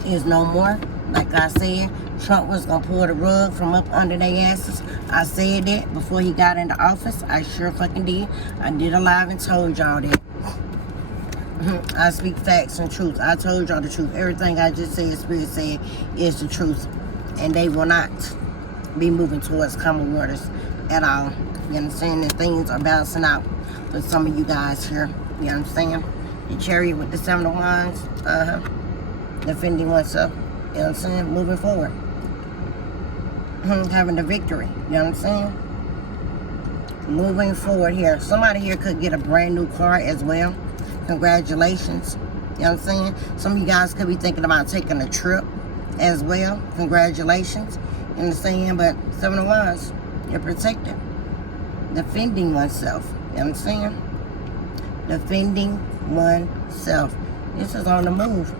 It's no more. Like I said, Trump was going to pull the rug from up under their asses. I said that before he got into office. I sure fucking did. I did a live and told y'all that. I speak facts and truth. I told y'all the truth. Everything I just said, Spirit said, is the truth. And they will not be moving towards common waters at all. You understand? And things are bouncing out for some of you guys here. You understand? The Chariot with the 7 of Wands. Defending oneself. You know what I'm saying? Moving forward. Having the victory. You know what I'm saying? Moving forward here. Somebody here could get a brand new car as well. Congratulations. You know what I'm saying? Some of you guys could be thinking about taking a trip as well. Congratulations. You understand? But 7 of Wands, you're protected. Defending oneself. You know what I'm saying? Defending oneself. This is on the move.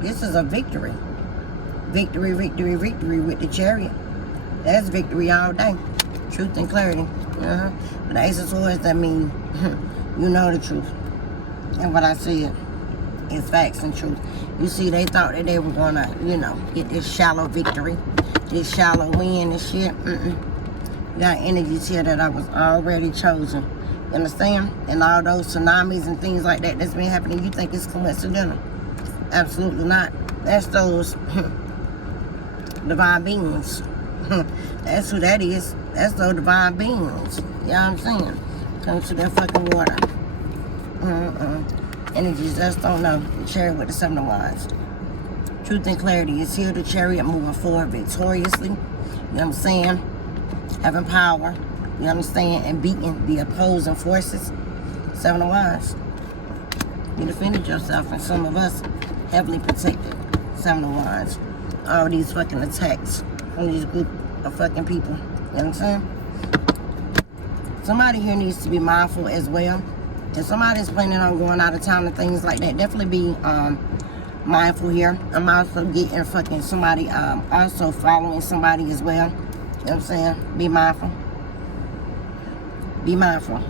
This is a victory. Victory, victory, victory with the Chariot. That's victory all day. Truth and clarity. But the Ace of Swords, that mean you know the truth. And what I said is facts and truth. You see, they thought that they were gonna, you know, get this shallow victory, this shallow win and shit. Got energies here that I was already chosen. You understand? And all those tsunamis and things like that that's been happening, you think it's coincidental. Absolutely not. That's those divine beings. That's who that is. That's those divine beings. You know what I'm saying? Come to that fucking water. Energies just don't know. The chariot with the 7 of wands. Truth and clarity is here. The chariot moving forward victoriously. You know what I'm saying? Having power. You understand? And beating the opposing forces. 7 of wands. You defended yourself, and some of us heavily protected. 7 of wands. All these fucking attacks from these group of fucking people. You know what I'm saying? Somebody here needs to be mindful as well. If somebody's planning on going out of town and things like that, definitely be mindful here. I'm also getting fucking somebody, also following somebody as well. You know what I'm saying? Be mindful. Be mindful.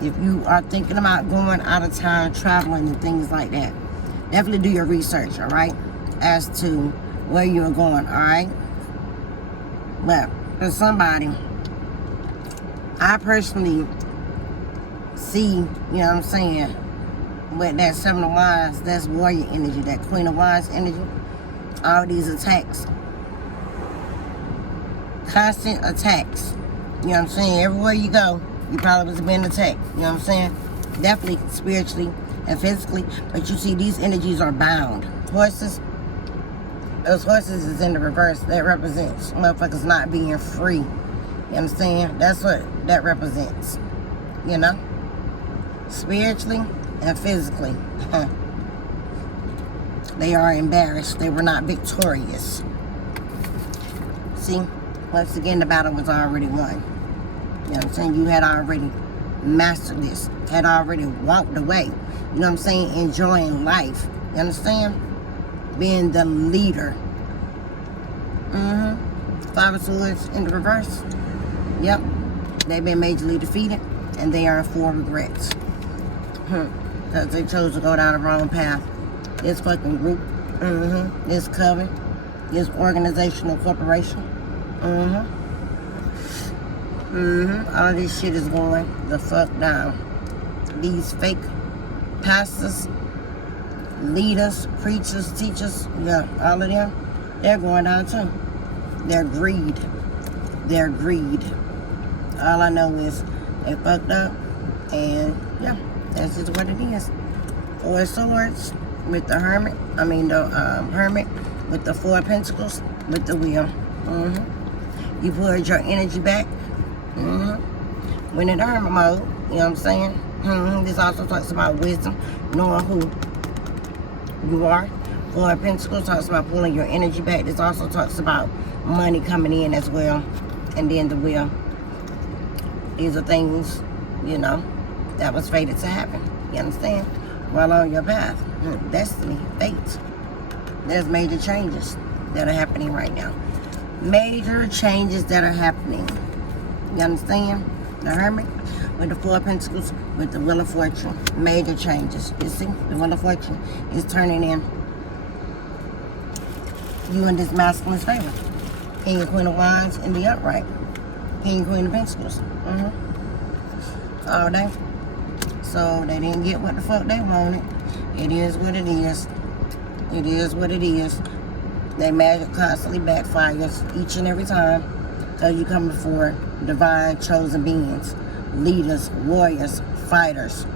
If you are thinking about going out of town, traveling and things like that, definitely do your research, all right? As to where you're going, all right? But for somebody, I personally see, you know what I'm saying, with that 7 of wands, that's warrior energy, that Queen of Wands energy, all these attacks, constant attacks, you know what I'm saying, everywhere you go, you probably was being attacked, you know what I'm saying, definitely spiritually and physically, but you see these energies are bound. Horses, those horses is in the reverse. That represents motherfuckers not being free. You understand? That's what that represents. You know? Spiritually and physically. They are embarrassed. They were not victorious. See? Once again, the battle was already won. You know what I'm saying? You had already mastered this. Had already walked away. You know what I'm saying? Enjoying life. You understand? Being the leader. 5 of swords in the reverse. Yep. They've been majorly defeated. And they are full of regrets. Because they chose to go down the wrong path. This fucking group. This coven. This organizational corporation. All this shit is going the fuck down. These fake pastors, leaders, preachers, teachers, yeah, all of them, they're going down too. They're greed. They're greed. All I know is they fucked up, and yeah, that's just what it is. 4 of swords with the hermit. I mean the hermit with the 4 of pentacles with the wheel. You pulled your energy back. When in hermit mode, you know what I'm saying? This also talks about wisdom, knowing who you are. 4 of pentacles talks about pulling your energy back. This also talks about money coming in as well. And then the wheel. These are things, you know, that was fated to happen. You understand? While on your path. Destiny, fate. There's major changes that are happening right now. Major changes that are happening. You understand? The hermit with the 4 of pentacles with the wheel of fortune. Major changes. You see? The wheel of fortune is turning in you in this masculine's favor. King and Queen of Wands in the upright. King and Queen of Pentacles. All day. So they didn't get what the fuck they wanted. It is what it is. It is what it is. They magic constantly backfires each and every time. So you come before divine chosen beings, leaders, warriors, fighters.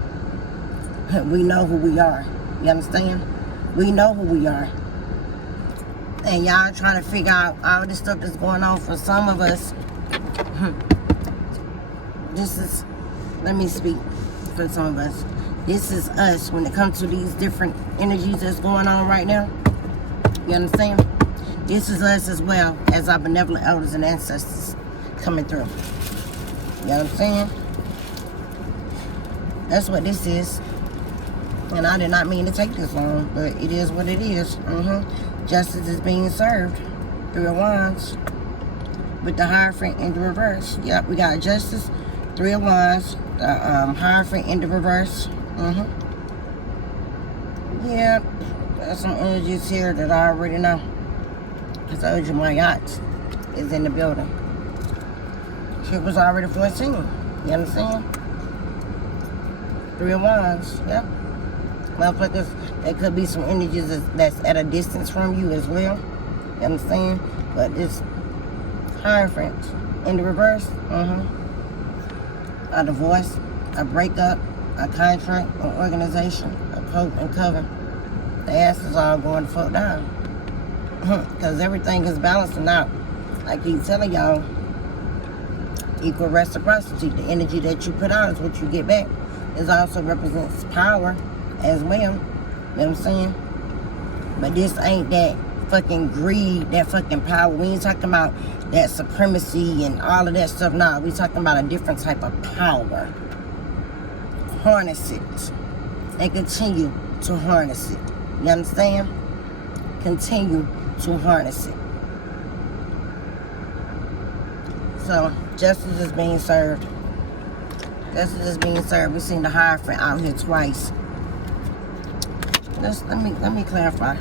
We know who we are. You understand? We know who we are. And y'all trying to figure out all this stuff that's going on for some of us. This is, let me speak for some of us. This is us when it comes to these different energies that's going on right now. You understand? This is us as well as our benevolent elders and ancestors coming through. You know what I'm saying? That's what this is. And I did not mean to take this long, but it is what it is. Justice is being served. 3 of Wands with the Hierophant in the reverse. Yep, we got justice, 3 of Wands, the Hierophant in the reverse. Yep, there's some energies here that I already know. I told you my yacht is in the building. Shit was already foreseen. You understand? Three of Wands, yeah. Motherfuckers, there could be some energies that's at a distance from you as well. You understand? But it's Hierophant in the reverse. A divorce, a breakup, a contract, an organization, a coat and cover. The ass is all going to fuck down. Because everything is balancing out. I keep telling y'all, equal reciprocity. The energy that you put out is what you get back. It also represents power as well. You know what I'm saying? But this ain't that fucking greed, that fucking power. We ain't talking about that supremacy and all of that stuff. Nah, we talking about a different type of power. Harness it. And continue to harness it. You understand? Continue to harness it. So, justice is being served. Justice is being served. We've seen the Hierophant out here twice. Let me clarify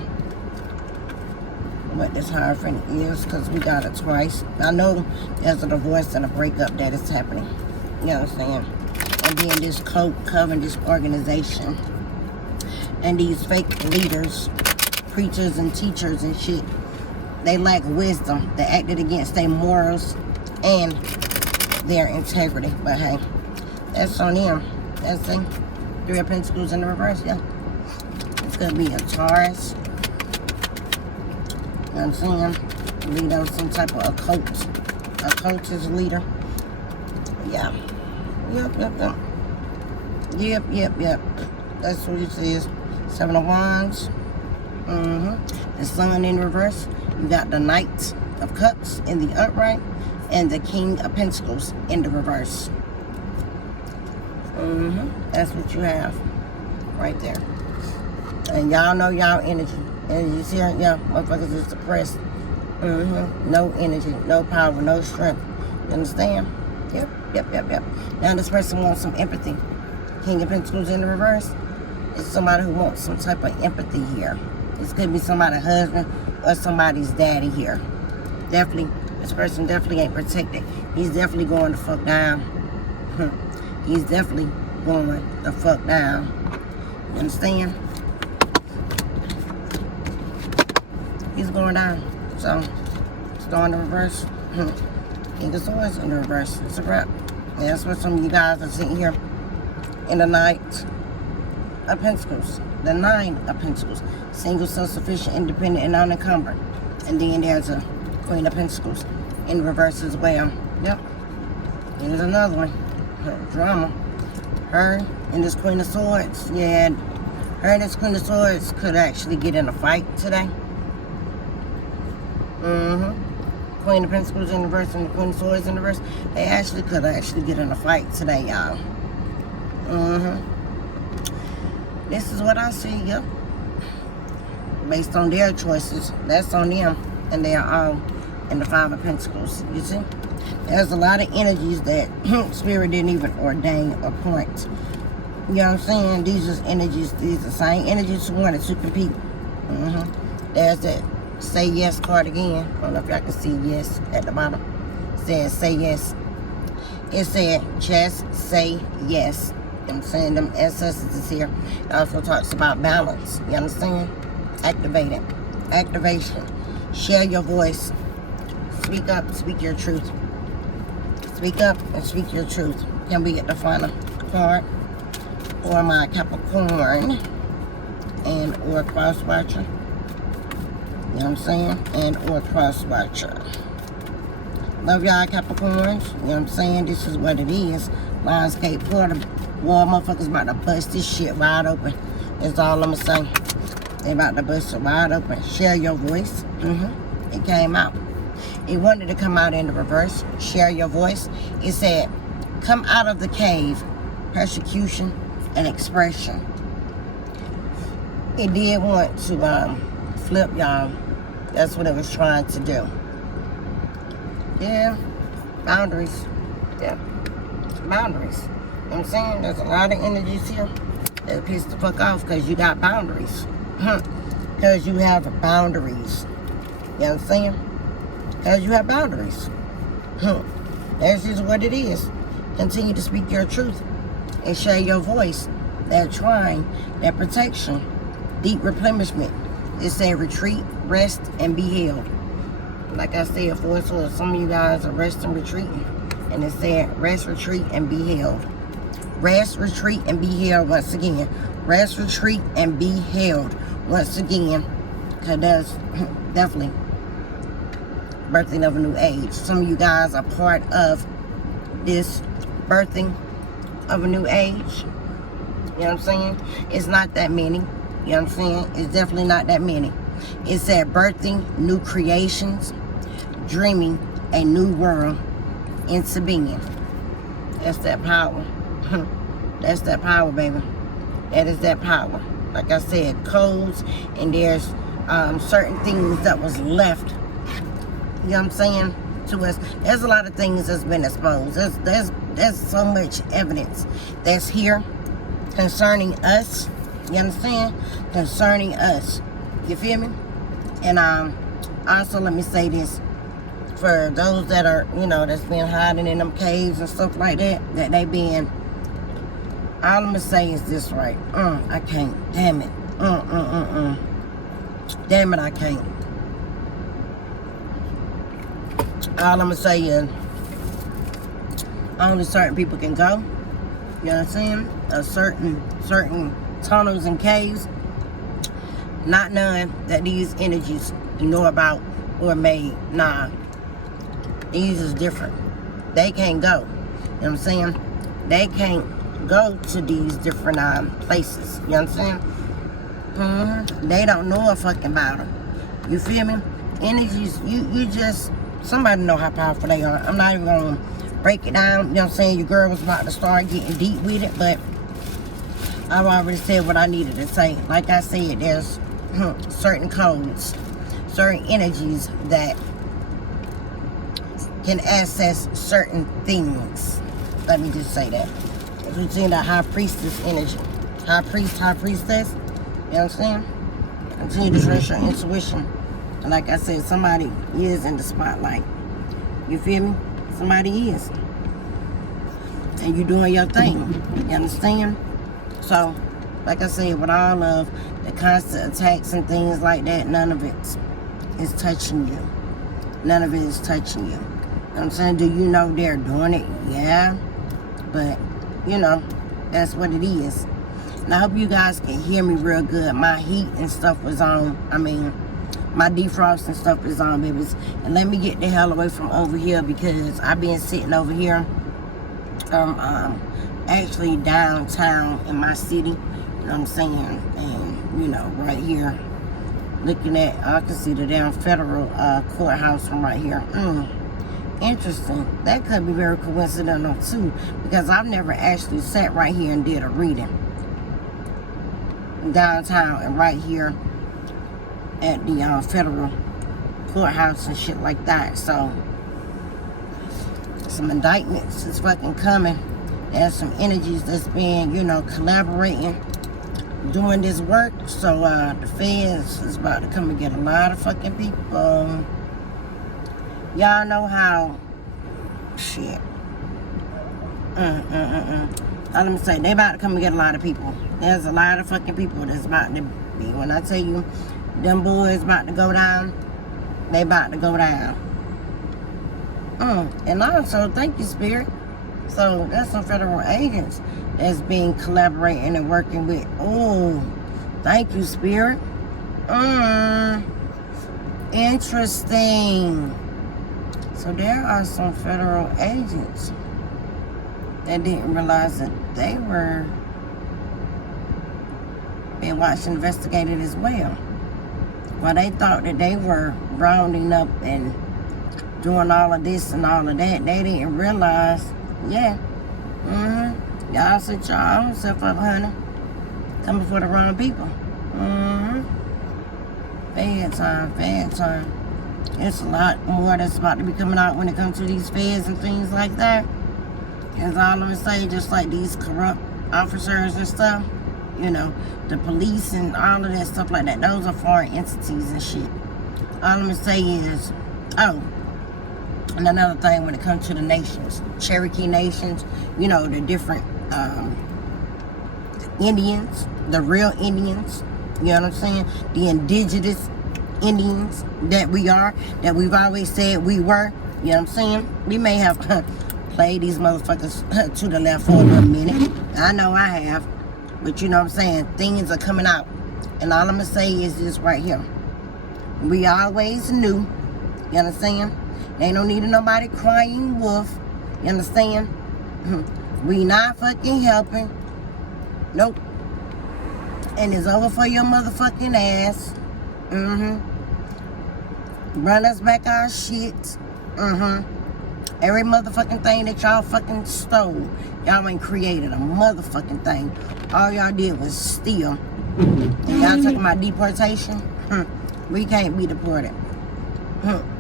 what this Hierophant is, because we got it twice. I know there's a divorce and a breakup that is happening. You know what I'm saying? And then this cult covering this organization. And these fake leaders, preachers and teachers and shit, they lack wisdom. They acted against their morals and their integrity. But hey, that's on them. That's it. Three of Pentacles in the reverse, yeah. It's gonna be a Taurus. You know what I'm saying? Leader of some type of occultist leader. Yeah. Yep. That's what it is. Seven of Wands. The Sun in reverse. You got the Knight of Cups in the upright. And the King of Pentacles in the reverse. That's what you have. Right there. And y'all know y'all energy. And you see, yeah, motherfuckers is depressed. No energy, no power, no strength. You understand? Yep. Now this person wants some empathy. King of Pentacles in the reverse. It's somebody who wants some type of empathy here. This could be somebody's husband or somebody's daddy here. Definitely, this person definitely ain't protected. He's definitely going to fuck down. He's definitely going the fuck down. You understand? He's going down. So, it's going to reverse. King of Swords in the reverse. It's a wrap. And that's what some of you guys are sitting here in the Knight of Pentacles. The Nine of Pentacles. Single, self-sufficient, independent, and unencumbered. And then there's a Queen of Pentacles in reverse as well. Yep. Here's another one. Drama. Her and this Queen of Swords. Yeah, her and this Queen of Swords could actually get in a fight today. Queen of Pentacles in reverse and the Queen of Swords in reverse. They could actually get in a fight today, y'all. This is what I see, yep. Based on their choices. That's on them. And they are all in the Five of Pentacles. You see? There's a lot of energies that Spirit didn't even ordain or point. You know what I'm saying? These are energies, these are the same energies who wanted to compete. There's that Say Yes card again. I don't know if y'all can see yes at the bottom. It says say yes. It said just say yes. I'm saying them ancestors is here. It also talks about balance. You understand? Activate it. Activation. Share your voice. Speak up. Speak your truth. Speak up and speak your truth. Can we get the final card for my Capricorn and or cross watcher? You know what I'm saying? And or cross watcher. Love y'all Capricorns. You know what I'm saying? This is what it is. Lionsgate Portal. War motherfuckers about to bust this shit wide open. That's all I'ma say. They about to bust it wide open. Share your voice. It came out. It wanted to come out in the reverse. Share your voice. It said, come out of the cave. Persecution and expression. It did want to flip y'all. That's what it was trying to do. Yeah. Boundaries. Yeah. Boundaries. You know what I'm saying? There's a lot of energies here that piss the fuck off because you got boundaries. Because you have boundaries. You know what I'm saying? Because you have boundaries. That's just what it is. Continue to speak your truth and share your voice that shrine, that protection, deep replenishment. It said retreat, rest, and be healed. Like I said, for some of you guys are resting, retreating. And it said rest, retreat, and be healed. Rest, retreat, and be healed once again. Rest, retreat, and be healed once again. Because that's definitely birthing of a new age. Some of you guys are part of this birthing of a new age. You know what I'm saying? It's not that many. You know what I'm saying? It's definitely not that many. It said birthing new creations, dreaming a new world into being. That's that power. That's that power, baby. That is that power. Like I said, codes, and there's certain things that was left. You know what I'm saying? To us, there's a lot of things that's been exposed. There's so much evidence that's here concerning us. You understand? Concerning us. You feel me? And also let me say this. For those that are, you know, that's been hiding in them caves and stuff like that, that they been, all I'm gonna say is this, right? I can't. Damn it. Damn it, I can't. All I'm gonna say is only certain people can go. You know what I'm saying? Certain tunnels and caves. Not none that these energies you know about were made. Nah. These is different. They can't go. You know what I'm saying? They can't go to these different places. You know what I'm saying? They don't know a fucking about them. You feel me? Energies, you just, somebody know how powerful they are. I'm not even going to break it down. You know what I'm saying? Your girl was about to start getting deep with it, but I've already said what I needed to say. Like I said, there's certain codes, certain energies that can access certain things. Let me just say that. If you see that high priestess energy, high priest, high priestess, you know what I'm saying? Continue to trust your intuition. And like I said, somebody is in the spotlight. You feel me? Somebody is. And you doing your thing. You understand? So, like I said, with all of the constant attacks and things like that, none of it is touching you. None of it is touching you. You know what I'm saying? Do you know they're doing it? Yeah. But, you know, that's what it is. And I hope you guys can hear me real good. My heat and stuff was on. I mean, my defrost and stuff is on, babies. And let me get the hell away from over here because I've been sitting over here. Actually downtown in my city. You know what I'm saying? And, you know, right here. Looking at, I can see the damn federal courthouse from right here. Interesting. That could be very coincidental too, because I've never actually sat right here and did a reading downtown and right here at the federal courthouse and shit like that. So some indictments is fucking coming. There's some energies that's been, you know, collaborating, doing this work. So the feds is about to come and get a lot of fucking people. Y'all know how, shit. Let me say, they about to come and get a lot of people. There's a lot of fucking people that's about to be. When I tell you, them boys about to go down, they about to go down. And also, thank you, Spirit. So, that's some federal agents that's being collaborating and working with. Oh, thank you, Spirit. Interesting. So there are some federal agents that didn't realize that they were being watched and investigated as well. Well, they thought that they were rounding up and doing all of this and all of that. They didn't realize, yeah, y'all set your own self up, honey. Coming for the wrong people. Fed time. It's a lot more that's about to be coming out when it comes to these feds and things like that. As all I'm gonna say, just like these corrupt officers and stuff, you know, the police and all of that stuff like that, those are foreign entities and shit. All I'm gonna say is, oh, and another thing when it comes to the nations, Cherokee nations, you know, the different Indians, the real Indians, you know what I'm saying? The indigenous Indians that we are, that we've always said we were, you know what I'm saying? We may have played these motherfuckers to the left for a little minute. I know I have, but you know what I'm saying? Things are coming out. And all I'm going to say is this right here. We always knew, you understand? Ain't no need of nobody crying wolf, you understand? We not fucking helping. Nope. And it's over for your motherfucking ass. Run us back our shit. Every motherfucking thing that y'all fucking stole, y'all ain't created a motherfucking thing. All y'all did was steal. And y'all talking about deportation? We can't be deported.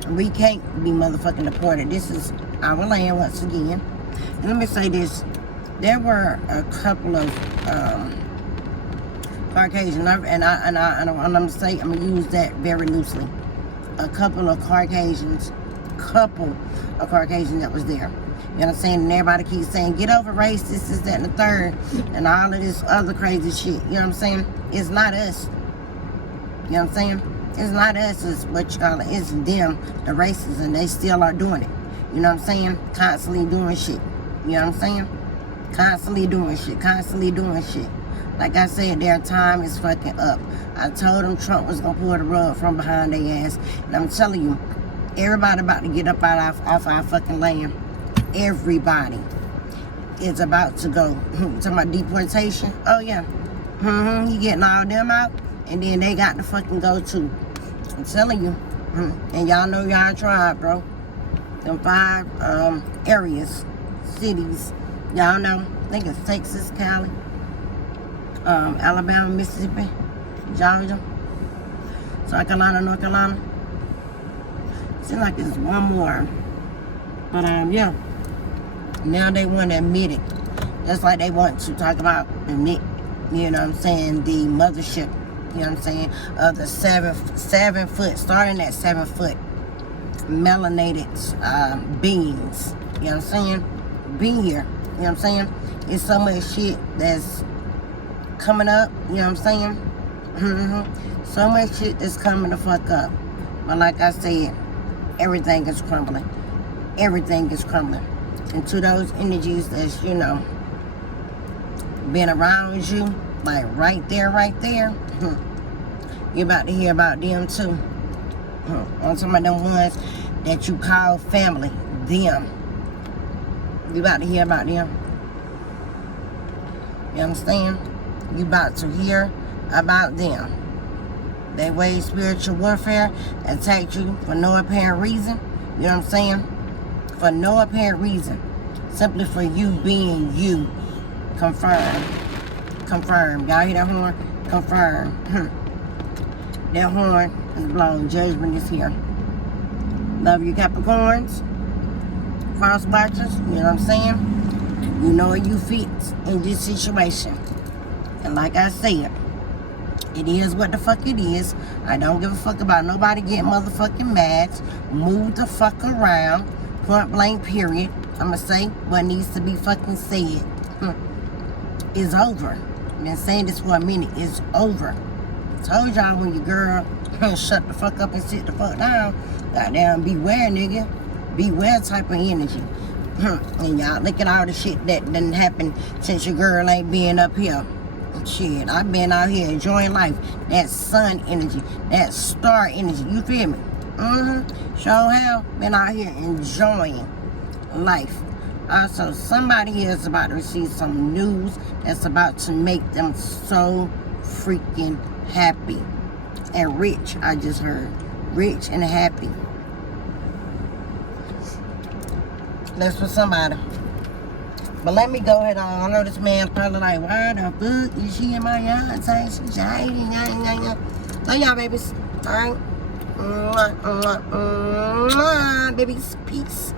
We can't be motherfucking deported. This is our land once again. And let me say this. There were a couple of Caucasian, and I'm gonna use that very loosely. A couple of Caucasians that was there. You know what I'm saying? And everybody keeps saying, get over race, this, that, and the third, and all of this other crazy shit. You know what I'm saying? It's not us. You know what I'm saying? It's not us, it's what you call it. It's them, the racists, and they still are doing it. You know what I'm saying? Constantly doing shit. You know what I'm saying? Constantly doing shit. Like I said, their time is fucking up. I told them Trump was gonna pull the rug from behind their ass. And I'm telling you, everybody about to get up off our fucking land. Everybody is about to go. Talking about deportation. Oh yeah. He getting all them out. And then they got to fucking go too. I'm telling you. And y'all know y'all tried, bro. Them 5 areas, cities. Y'all know. I think it's Texas, Cali, Alabama, Mississippi, Georgia, South Carolina, North Carolina. Seems like it's one more. But yeah. Now they want to admit it. Just like they want to talk about admit, you know what I'm saying, the mothership, you know what I'm saying, of the 7 foot, starting at 7 foot melanated beings. You know what I'm saying? Be here. You know what I'm saying? It's so much shit that's coming up. You know what I'm saying? So much shit that's coming the fuck up. But like I said, everything is crumbling. Everything is crumbling. And to those energies that's, you know, been around you, like right there, you're about to hear about them too. I'm talking about them ones that you call family, them. You about to hear about them. You understand? You about to hear about them. They wage spiritual warfare, attacked you for no apparent reason. You know what I'm saying? For no apparent reason. Simply for you being you. Confirmed. Confirmed. Y'all hear that horn? Confirmed. That horn is blown. Judgment is here. Love you, Capricorns. Cross watchers. You know what I'm saying? You know where you fit in this situation. And like I said, it is what the fuck it is. I don't give a fuck about nobody getting motherfucking mad. Move the fuck around. Point blank period. I'ma say what needs to be fucking said. It's over. I've been saying this for a minute. It's over. I told y'all when your girl shut the fuck up and sit the fuck down. Goddamn, beware, nigga. Beware type of energy. And y'all look at all the shit that done happened since your girl ain't been up here. Shit, I've been out here enjoying life. That sun energy, that star energy, you feel me? Sure have been out here enjoying life. Also, somebody here is about to receive some news that's about to make them so freaking happy. And rich, I just heard. Rich and happy. That's for somebody. But let me go ahead on. I know this man probably like, why the fuck is she in my yard? She's hiding. So y'all babies. Alright. Babies. Peace.